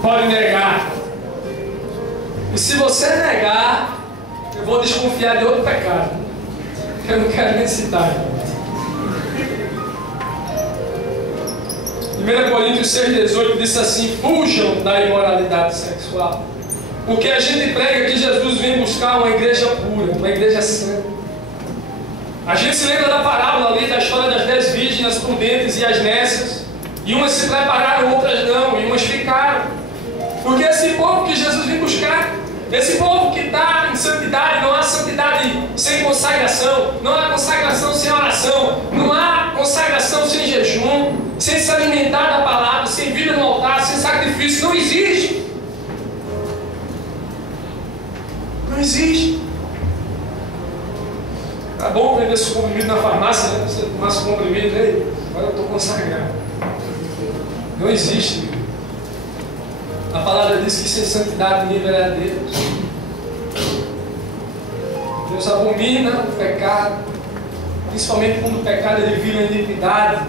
pode negar. E se você negar, eu vou desconfiar de outro pecado, que eu não quero nem citar. 1 Coríntios 6,18 diz assim: fujam da imoralidade sexual. Porque a gente prega que Jesus vem buscar uma igreja pura, uma igreja santa. A gente se lembra da parábola ali, da história das 10 virgens, as prudentes e as nécias. E umas se prepararam, outras não, e umas ficaram. Porque esse povo que Jesus vem buscar, esse povo que está em santidade, não há santidade sem consagração, não há consagração sem oração, não há consagração sem jejum, sem se alimentar da palavra, sem vida no altar, sem sacrifício, não existe. Não existe. Tá bom vender esse comprimido na farmácia, né? Você tomar esse comprimido aí, agora eu estou consagrado. Não existe. A palavra diz que sem santidade ninguém verá a Deus. Deus abomina o pecado, principalmente quando o pecado ele vira iniquidade.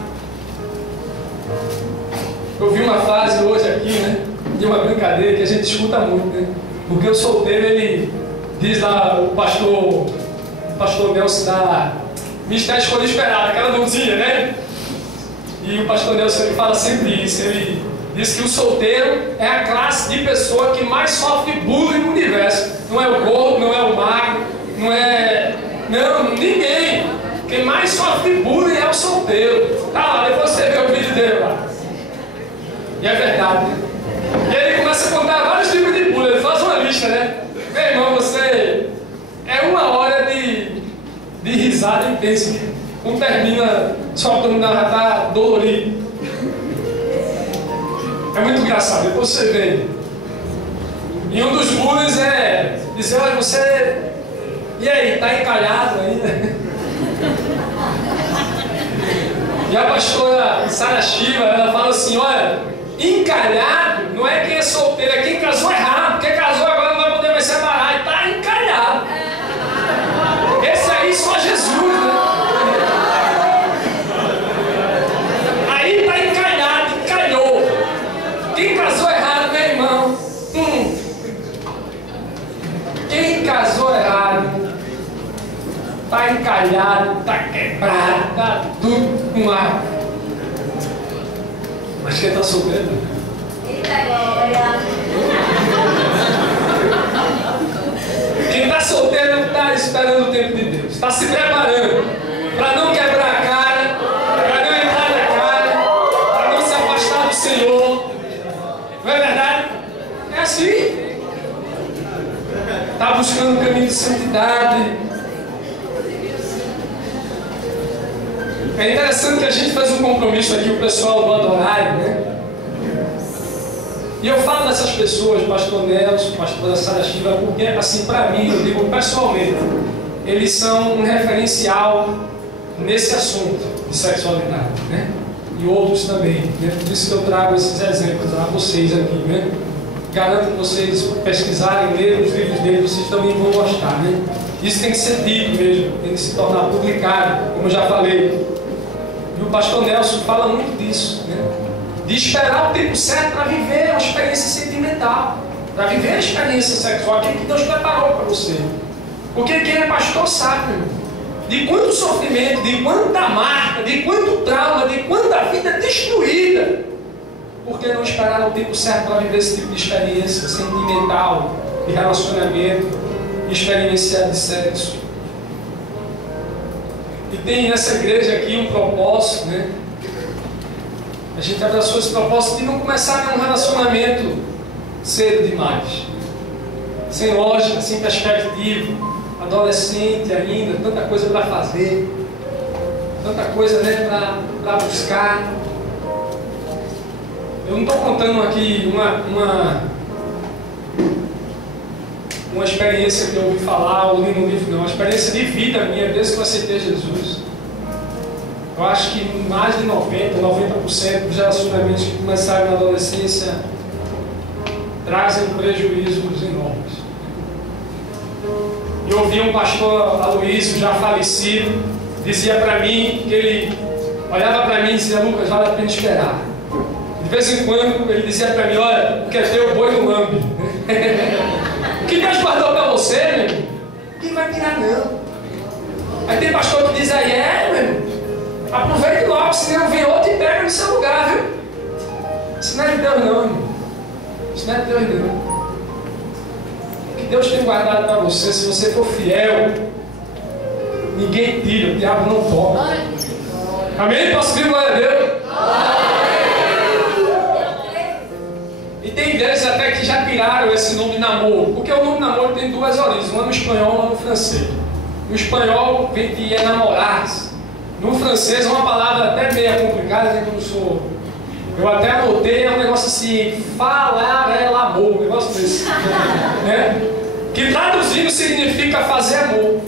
Eu vi uma frase hoje aqui, né, de uma brincadeira que a gente escuta muito, né? Porque o solteiro, ele diz lá, o pastor Nelson da Ministério Escolha Esperada, aquela mãozinha, né? E o pastor Nelson ele fala sempre isso. Ele diz que o solteiro é a classe de pessoa que mais sofre bullying no universo. Não é o gordo, não é o magro, não é... Não, ninguém. Quem mais sofre bullying é o solteiro. Tá lá, depois você vê o vídeo dele lá. E é verdade, né? E aí ele começa a contar vários tipos de bullying. Ele faz uma lista, né? Meu irmão, você... É uma hora de risada intensa. Quando termina, só todo mundo já está dolorido. É muito engraçado, depois você vê. E um dos bullies é dizer: olha, você... E aí, está encalhado ainda? E a pastora Sara Shiva, ela fala assim: olha, encalhado não é quem é solteiro, é quem casou errado. Porque casou agora não vai poder mais separar. E está encalhado. Esse aí só Jesus, né? Aí está encalhado, encalhou. Quem casou errado, meu irmão? Quem casou errado está encalhado, está quebrado, está tudo com ar. Mas quem está solteiro? Quem está solteiro está esperando o tempo de Deus, está se preparando para não quebrar a cara, para não entrar na cara, para não se afastar do Senhor. Não é verdade? É assim. Está buscando um caminho de santidade. É interessante que a gente faz um compromisso aqui, o pessoal do Adorário, né? E eu falo dessas pessoas, pastor Nelson, pastora Sara Shiva, porque, assim, para mim, eu digo pessoalmente, eles são um referencial nesse assunto de sexualidade, né? E outros também, né? Por isso que eu trago esses exemplos a vocês aqui, né? Garanto que vocês pesquisarem, lerem os livros dele, vocês também vão gostar, né? Isso tem que ser dito mesmo, tem que se tornar publicado, como eu já falei. E o pastor Nelson fala muito disso, né? De esperar o tempo certo para viver a experiência sentimental, para viver a experiência sexual, aquilo que Deus preparou para você. Porque quem é pastor sabe, meu, de quanto sofrimento, de quanta marca, de quanto trauma, de quanta vida destruída, porque não esperaram o tempo certo para viver esse tipo de experiência sentimental, de relacionamento, de experienciar de sexo. E tem nessa igreja aqui um propósito, né? A gente abraçou esse propósito de não começar um relacionamento cedo demais, sem lógica, sem perspectiva, adolescente ainda, tanta coisa para fazer, tanta coisa, né, para buscar. Eu não estou contando aqui uma experiência que eu ouvi falar ou li no livro, não. Uma experiência de vida minha desde que eu aceitei Jesus. Eu acho que mais de 90% dos relacionamentos que começaram na adolescência trazem prejuízos enormes. Eu ouvi um pastor Aloysio, já falecido, dizia para mim que ele olhava para mim e dizia: Lucas, vale a pena esperar. De vez em quando ele dizia para mim: olha, o que é teu, o boi no lambe. O que Deus guardou para você, meu irmão, quem vai tirar não? Aí tem pastor que diz aí: meu irmão, aproveite logo, senão vem outro e pega no seu lugar, viu? Isso não é de Deus não, irmão. Isso não é de Deus não. O que Deus tem guardado para você, se você for fiel, ninguém tira, o diabo não toca. Amém? Posso ouvir glória a Deus? E tem igrejas até que já tiraram esse nome namoro, porque o nome namoro tem duas origens, uma no espanhol e uma no francês. No espanhol vem de enamorar-se. No francês é uma palavra até meio complicada, né, que eu não sou. Eu até anotei, é um negócio assim, falar é amor, um negócio desse. Né? Que traduzindo significa fazer amor.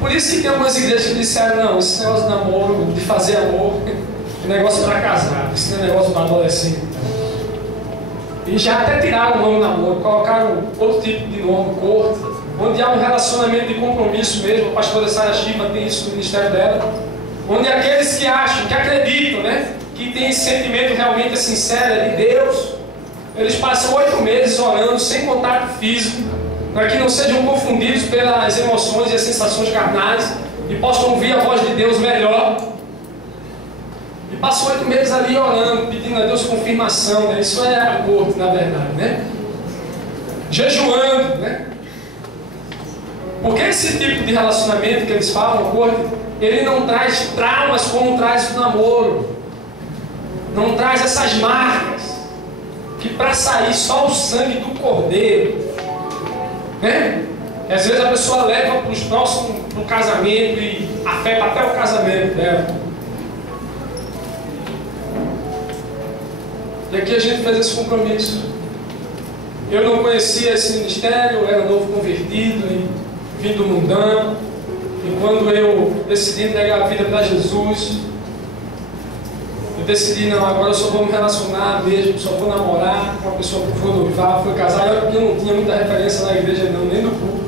Por isso que tem algumas igrejas que disseram: não, esse negócio de namoro, de fazer amor, é negócio para casar, isso não é negócio para adolescente. E já até tiraram o nome namoro, colocaram outro tipo de nome, corte, onde há um relacionamento de compromisso mesmo. A pastora Sara Shiva tem isso no ministério dela, onde aqueles que acham, que acreditam, né, que tem esse sentimento realmente sincero de Deus, eles passam 8 meses orando sem contato físico, para que não sejam confundidos pelas emoções e as sensações carnais e possam ouvir a voz de Deus melhor. E passam 8 meses ali orando, pedindo a Deus confirmação, né? Isso é acordo, na verdade, né? Jejuando, né? Porque esse tipo de relacionamento que eles falam, acordo, ele não traz traumas como traz o namoro. Não traz essas marcas que para sair só o sangue do cordeiro, né? E às vezes a pessoa leva para os próximos para o casamento e afeta até o casamento dela. E aqui a gente fez esse compromisso. Eu não conhecia esse ministério, eu era novo convertido e vim do mundano. E quando eu decidi entregar a vida para Jesus, eu decidi: não, agora eu só vou me relacionar mesmo, só vou namorar com uma pessoa que foi noivar, foi casar. Eu não tinha muita referência na igreja não, nem no culto.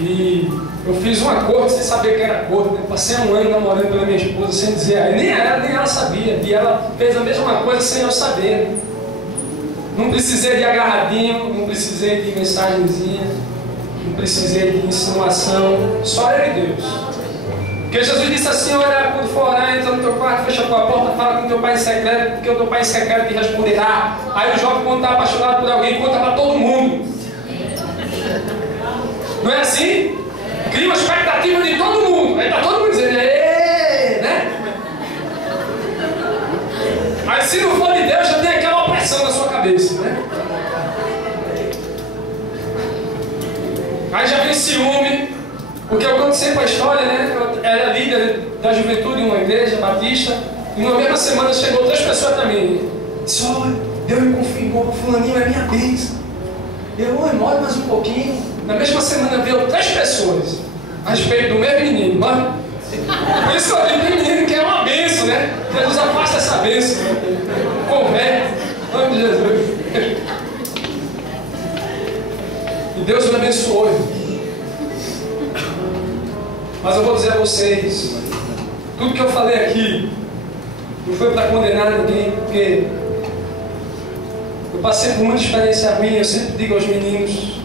E eu fiz um acordo sem saber que era acordo, né? Passei um ano namorando pela minha esposa sem dizer, nem ela sabia. E ela fez a mesma coisa sem eu saber, né? Não precisei de agarradinho, não precisei de mensagenzinha, não precisei de insinuação, só eu e Deus. Porque Jesus disse assim: olha, quando for orar, entra no teu quarto, fecha a tua porta, fala com teu pai em secreto, porque o teu pai em secreto te responderá. Aí o jovem, quando está apaixonado por alguém, conta para todo mundo. Não é assim? Cria uma expectativa de todo mundo. Aí está todo mundo dizendo: êêê, né? Aí se não for de Deus, já tem aquela opressão na sua cabeça, né? Aí já vem ciúme. Porque eu conto sempre a história, né? Eu era líder da juventude em uma igreja batista, e na mesma semana chegou 3 pessoas para mim. Disse: olha, Deus me confirmou, fulaninho é minha bênção. Eu demoro mais um pouquinho. Na mesma semana veio 3 pessoas a respeito do mesmo menino, mano. Por isso que eu digo: tem menino que é uma bênção, né? Jesus afasta essa bênção, converte, em nome de Jesus. E Deus me abençoou. Mas eu vou dizer a vocês, tudo que eu falei aqui não foi para condenar ninguém, porque eu passei por muita experiência ruim. Eu sempre digo aos meninos,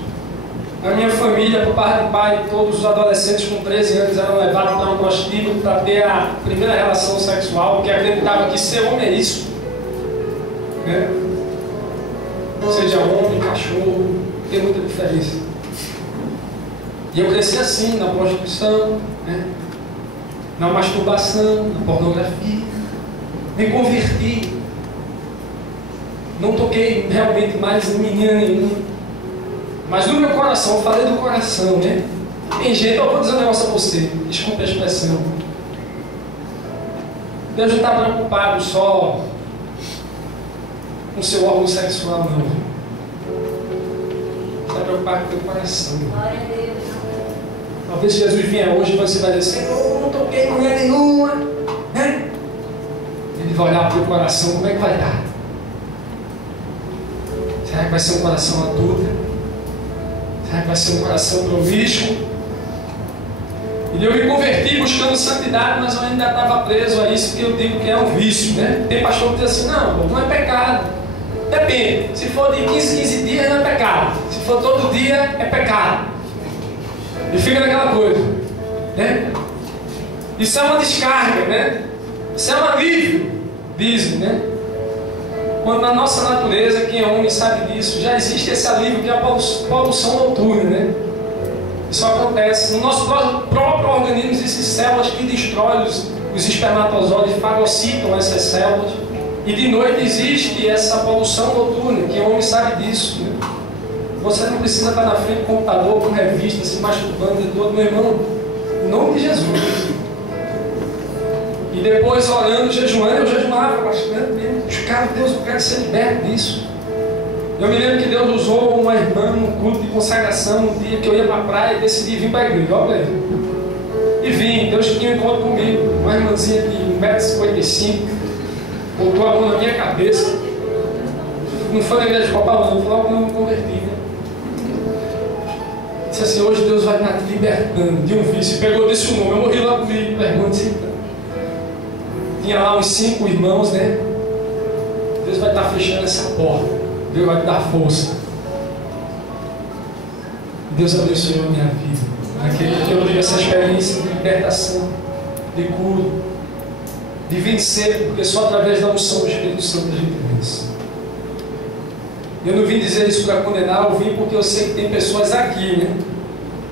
a minha família, por parte de pai, todos os adolescentes com 13 anos eram levados para um prostíbulo para ter a primeira relação sexual, porque acreditava que ser homem é isso, né? Seja homem, cachorro, tem muita diferença. E eu cresci assim, na prostituição, né? Na masturbação, na pornografia. Me converti. Não toquei realmente mais em menina nenhuma. Mas no meu coração, eu falei do coração, né? Tem gente, eu vou dizer um negócio a você, desculpe a expressão. Deus não está preocupado só com seu órgão sexual, não. preocupar com o teu coração. Talvez Jesus venha hoje e você vai dizer: Senhor, eu não toquei mulher nenhuma. Né? Ele vai olhar para o teu coração, como é que vai dar? Será que vai ser um coração adulto? Será que vai ser um coração promíscuo? E eu me converti buscando santidade, mas eu ainda estava preso a isso que eu digo que é um vício, né? Tem pastor que diz assim: não é pecado. Depende, se for de 15 dias não é pecado, se for todo dia é pecado. E fica naquela coisa, né? Isso é uma descarga, né? Isso é um alívio, dizem, né? Quando na nossa natureza, quem é homem sabe disso, já existe esse alívio que é a poluição noturna, né? Isso acontece. No nosso próprio organismo existem células que destroem os espermatozoides, fagocitam essas células. E de noite existe essa poluição noturna, que o homem sabe disso, né? Você não precisa estar na frente do computador com revista, se masturbando de todo, meu irmão. Em nome de Jesus. E depois orando, jejuando, eu jejuava bastante mesmo. Cara, Deus, eu quero ser liberto disso. Eu me lembro que Deus usou uma irmã num culto de consagração, um dia que eu ia para a praia e decidi vir para a igreja. Olha aí. E vim, Deus tinha um encontro comigo, uma irmãzinha de 1,55 m, botou a mão na minha cabeça. Não foi na igreja de Copacabana, foi logo que eu me converti, né? Disse assim: hoje Deus vai estar te libertando de um vício. Pegou desse nome, eu morri lá comigo, pergunta assim. Tinha lá uns 5 irmãos, né? Deus vai estar fechando essa porta. Deus vai te dar força. Deus abençoou a minha vida. Aquele que eu tive essa experiência de libertação, de cura, de vencer, porque só através da unção do Espírito Santo a gente vence. Eu não vim dizer isso para condenar, eu vim porque eu sei que tem pessoas aqui, né,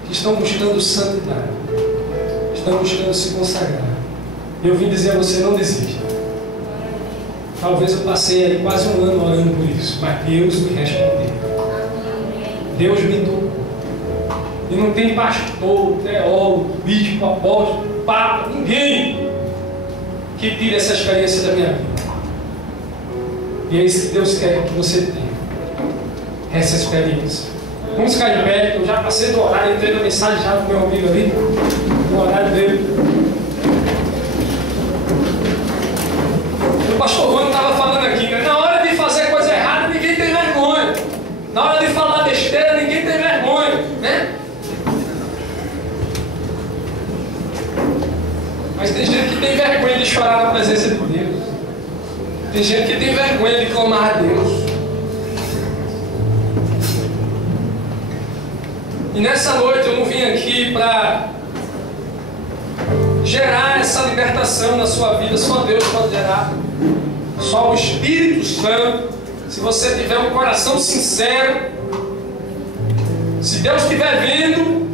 que estão buscando santidade, estão buscando se consagrar. Eu vim dizer a você: não desista. Talvez eu passei aí quase um ano orando por isso, mas Deus me respondeu. Deus me tocou. E não tem pastor, teólogo, bispo, apóstolo, papa, ninguém que tire essa experiência da minha vida. E é isso que Deus quer que você tenha, essa experiência. Vamos ficar de pé, eu já passei do horário, entrei na mensagem já do meu amigo ali, no horário dele. O pastor Rony estava falando aqui, né? Na hora de fazer coisa errada, ninguém tem vergonha. Na hora de falar besteira, ninguém tem vergonha, né? Mas tem gente que tem vergonha de chorar na presença de Deus. Tem gente que tem vergonha de clamar a Deus. E nessa noite eu não vim aqui para gerar essa libertação na sua vida. Só Deus pode gerar. Só o Espírito Santo. Se você tiver um coração sincero, se Deus estiver vendo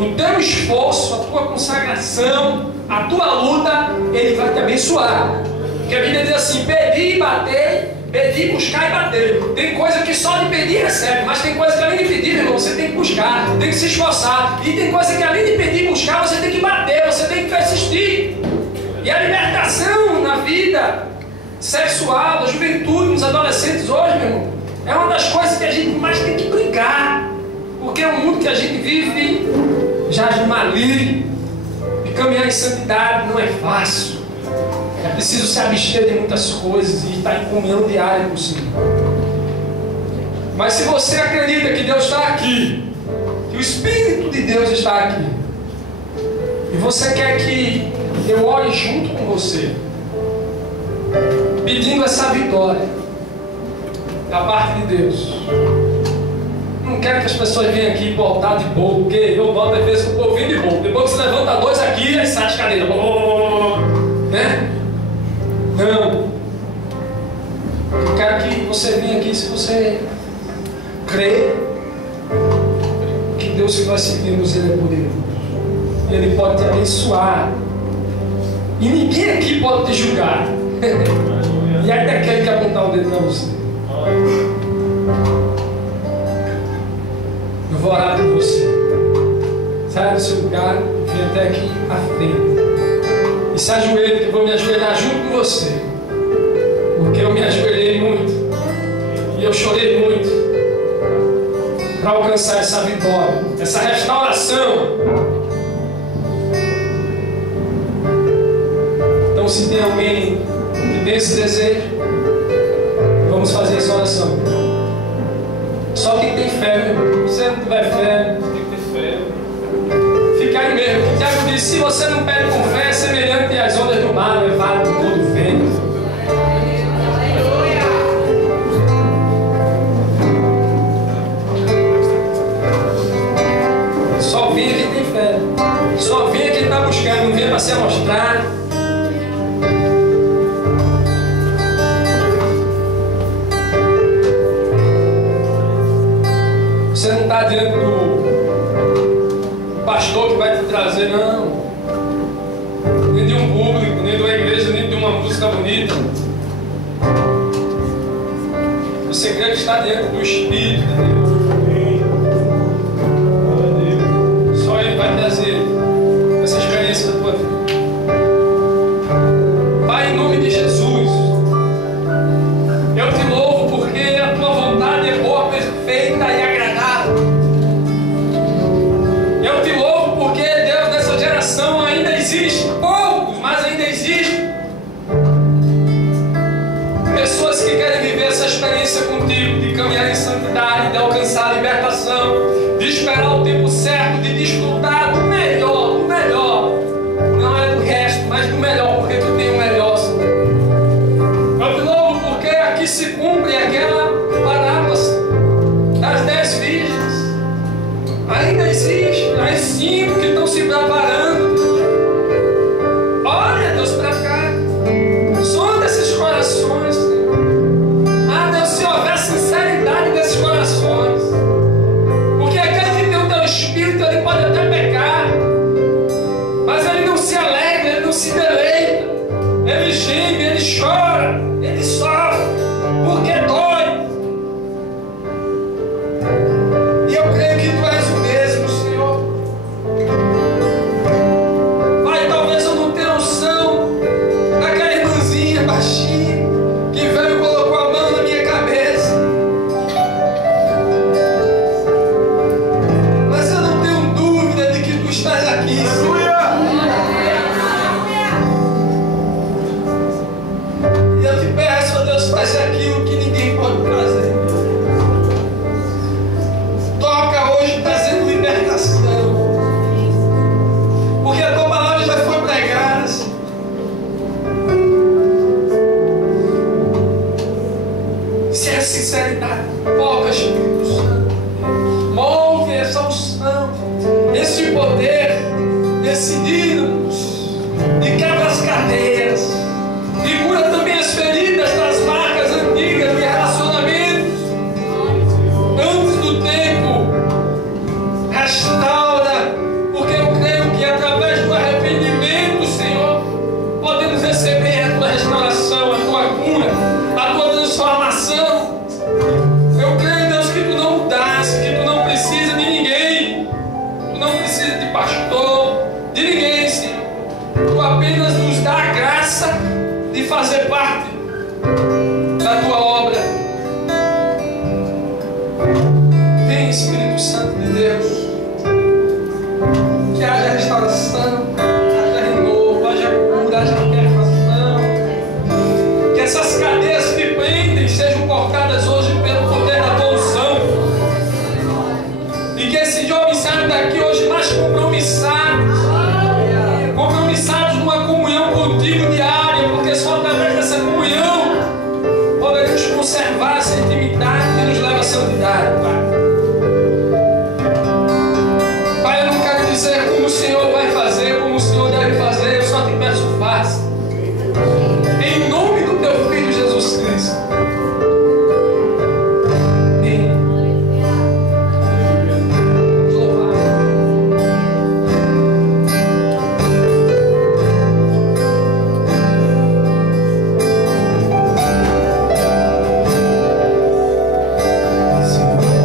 o teu esforço, a tua consagração, a tua luta, Ele vai te abençoar. Porque a Bíblia diz assim: pedir e bater, pedir, buscar e bater. Tem coisa que só de pedir recebe, mas tem coisa que além de pedir, irmão, você tem que buscar, tem que se esforçar. E tem coisa que além de pedir e buscar, você tem que bater, você tem que persistir. E a libertação na vida sexual, da juventude, nos adolescentes hoje, meu irmão, é uma das coisas que a gente mais tem que brigar. Porque o mundo que a gente vive jaz no maligno. E caminhar em santidade não é fácil. É preciso se abster de muitas coisas e estar em comunhão diária com o Senhor. Mas se você acredita que Deus está aqui, que o Espírito de Deus está aqui, e você quer que eu ore junto com você, pedindo essa vitória da parte de Deus. Não quero que as pessoas venham aqui botar de bolo, porque eu boto às vezes que o povo vem de bolo. Depois que você levanta 2 aqui, aí sai as cadeiras, né? Não. Eu quero que você venha aqui se você crê que Deus que nós seguimos, Ele é poderoso. Ele pode te abençoar. E ninguém aqui pode te julgar. E ainda quer que apontar o dedo para você. Eu vou orar por você. Saia do seu lugar, vem até aqui à frente. E se ajoelhe, que eu vou me ajoelhar junto com você. Porque eu me ajoelhei muito. E eu chorei muito. para alcançar essa vitória, essa restauração. Então, se tem alguém que tem esse desejo, vamos fazer essa oração. Só quem tem fé, meu. Se você não tiver fé, tem que ter fé. Fica aí mesmo. O Tiago disse: se você não pede com fé, é semelhante às ondas do mar, levado por todo o vento. Só vinha quem tem fé. Só vinha quem está buscando, não vinha para se amostrar. Você não está diante do pastor que vai te trazer, não. Nem de um público, nem de uma igreja, nem de uma música bonita. O segredo está diante do Espírito de Deus. Só Ele vai trazer essa experiência da tua vida. Pai, em nome de Jesus, eu te louvo porque a tua vontade é boa, perfeita e agradável. Eu te louvo porque, Deus, nessa geração ainda existe, poucos, mas ainda existe pessoas que querem viver essa experiência contigo, de caminhar em santidade, de alcançar a libertação, de esperar o tempo certo, de desfrutar do melhor, do melhor. Não é do resto, mas do melhor, porque tu tem o melhor, Senhor. Eu te louvo porque aqui se cumpre aquela parábola das 10 virgens. Ainda existe as 5 que estão se preparando. Olha, Deus, para cá. Sonda esses corações, Senhor. Ah, Deus, se houver sinceridade desses corações. Porque aquele que tem o teu Espírito, ele pode até pecar, mas ele não se alegra, ele não se deleita. Ele geme, ele chora, ele sofre, porque dói. E eu creio que tu és o mesmo, Senhor. Pai, talvez eu não tenha noção daquela irmãzinha baixinha que veio e colocou a mão na minha cabeça. Mas eu não tenho dúvida de que tu estás aqui, Senhor. E eu te peço, ó Deus, faz aquilo que ninguém pode fazer. Toca hoje trazendo libertação. Porque a tua palavra já foi pregada, Senhor. Se é sinceridade, toca, Espírito Santo. Move essa unção, esse poder, esse dínamos, e quebra as cadeias, e cura também as feridas das marcas antigas de relacionamentos. Antes do tempo, restaura, porque eu creio que através do arrependimento, Senhor, podemos receber a tua restauração, a tua cura, a tua transformação. Eu creio, Deus, que tu não mudaste, que tu não precisa de ninguém, tu não precisa de pastor, de ninguém, Senhor. Tu apenas nos dá a graça de fazer parte da tua obra. Vem, Espírito Santo de Deus, que haja restauração, haja renovo, haja cura, haja libertação, que essas cadeias que prendem sejam cortadas hoje pelo poder da tua unção, e que esse jovem saia daqui hoje mais compromissados numa comunhão contigo diária, porque só através dessa comunhão poderemos conservar essa intimidade que nos leva à santidade, Pai. Pai, eu não quero dizer como o Senhor vai fazer, como o Senhor deve fazer, eu só te peço, faça. Em nome do teu Filho Jesus Cristo. Amém. Senhor.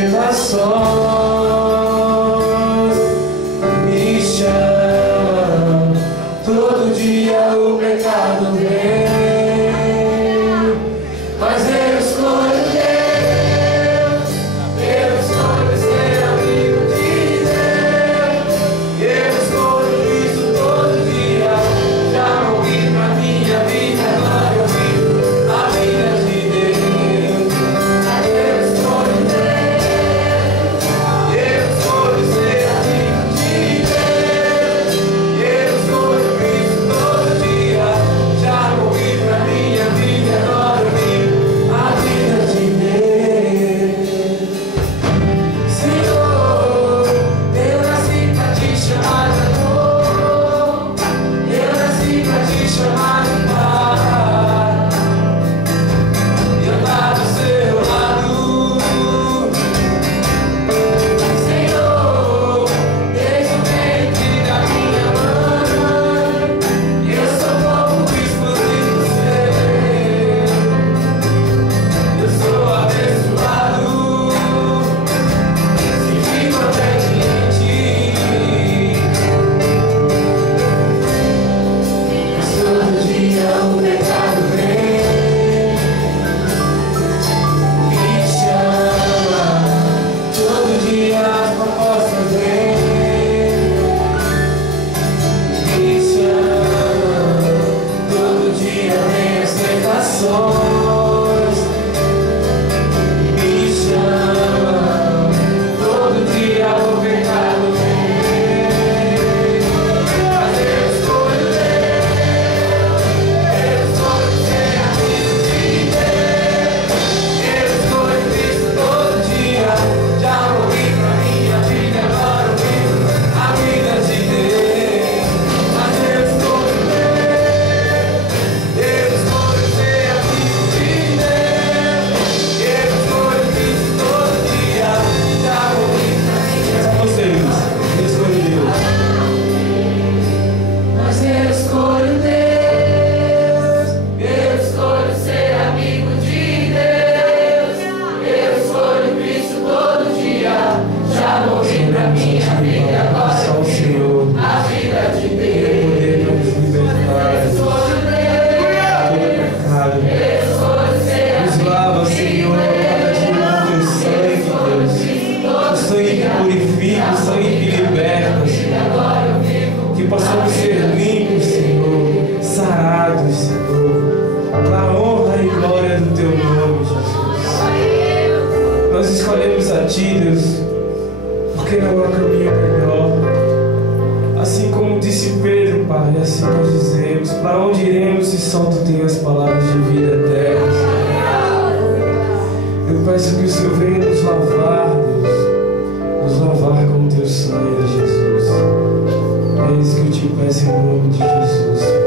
tentações, me chama. Todo dia o pecado vem, mas eu escolho Deus. Eu escolho ser amigo de Deus. Eu escolho isso todo dia. Já morri pra minha vida, agora eu vivo a vida de Deus. Eu escolho Deus. Eu escolho ser amigo de Deus. Eu escolho isso todo dia. Já morri pra minha vida, agora eu vivo a vida de Deus. Senhor, eu nasci pra te chamar de amor. Eu nasci pra te chamar de Pai e andar do seu lado. Senhor, desde o ventre da minha mãe, eu sou pouco exclusivo seu. Eu sou abençoado, se vivo até em ti. Todo dia o pecado vem, me chama. Todo dia as propostas vêm, me chama. Todo dia vem as tentações, me chama. Todo dia o pecado vem, mas eu escolho Deus. Eu escolho ser amigo de Deus. Eu escolho Cristo todo dia. Já morri pra minha vida, agora eu vivo a vida de Deus. Mas eu escolho Deus. Eu escolho ser amigo de Deus. Eu escolho Cristo todo dia. Já morri pra minha vida. Vocês, eu escolho Deus. Mas eu escolho Deus. Eu escolho ser amigo de Deus. Eu escolho Cristo todo dia. Já morri pra minha vida, agora Só é o Senhor a vida de tem Deus. poder para nos libertar de todo pecado. Nos lava, Senhor, cada dia com teu sangue, Deus. O sangue que purifica, o sangue que liberta, Senhor. Que possamos ser limpos, Senhor, sarados, Senhor, para a honra e glória do teu nome, Jesus. Nós escolhemos a ti, Deus, porque não há caminho melhor. Assim como disse Pedro, Pai, assim nós dizemos: para onde iremos se só tu tem as palavras de vida eterna? Eu peço que o Senhor venha nos lavar, Deus, nos lavar com o teu sangue, Jesus. É isso que eu te peço em nome de Jesus.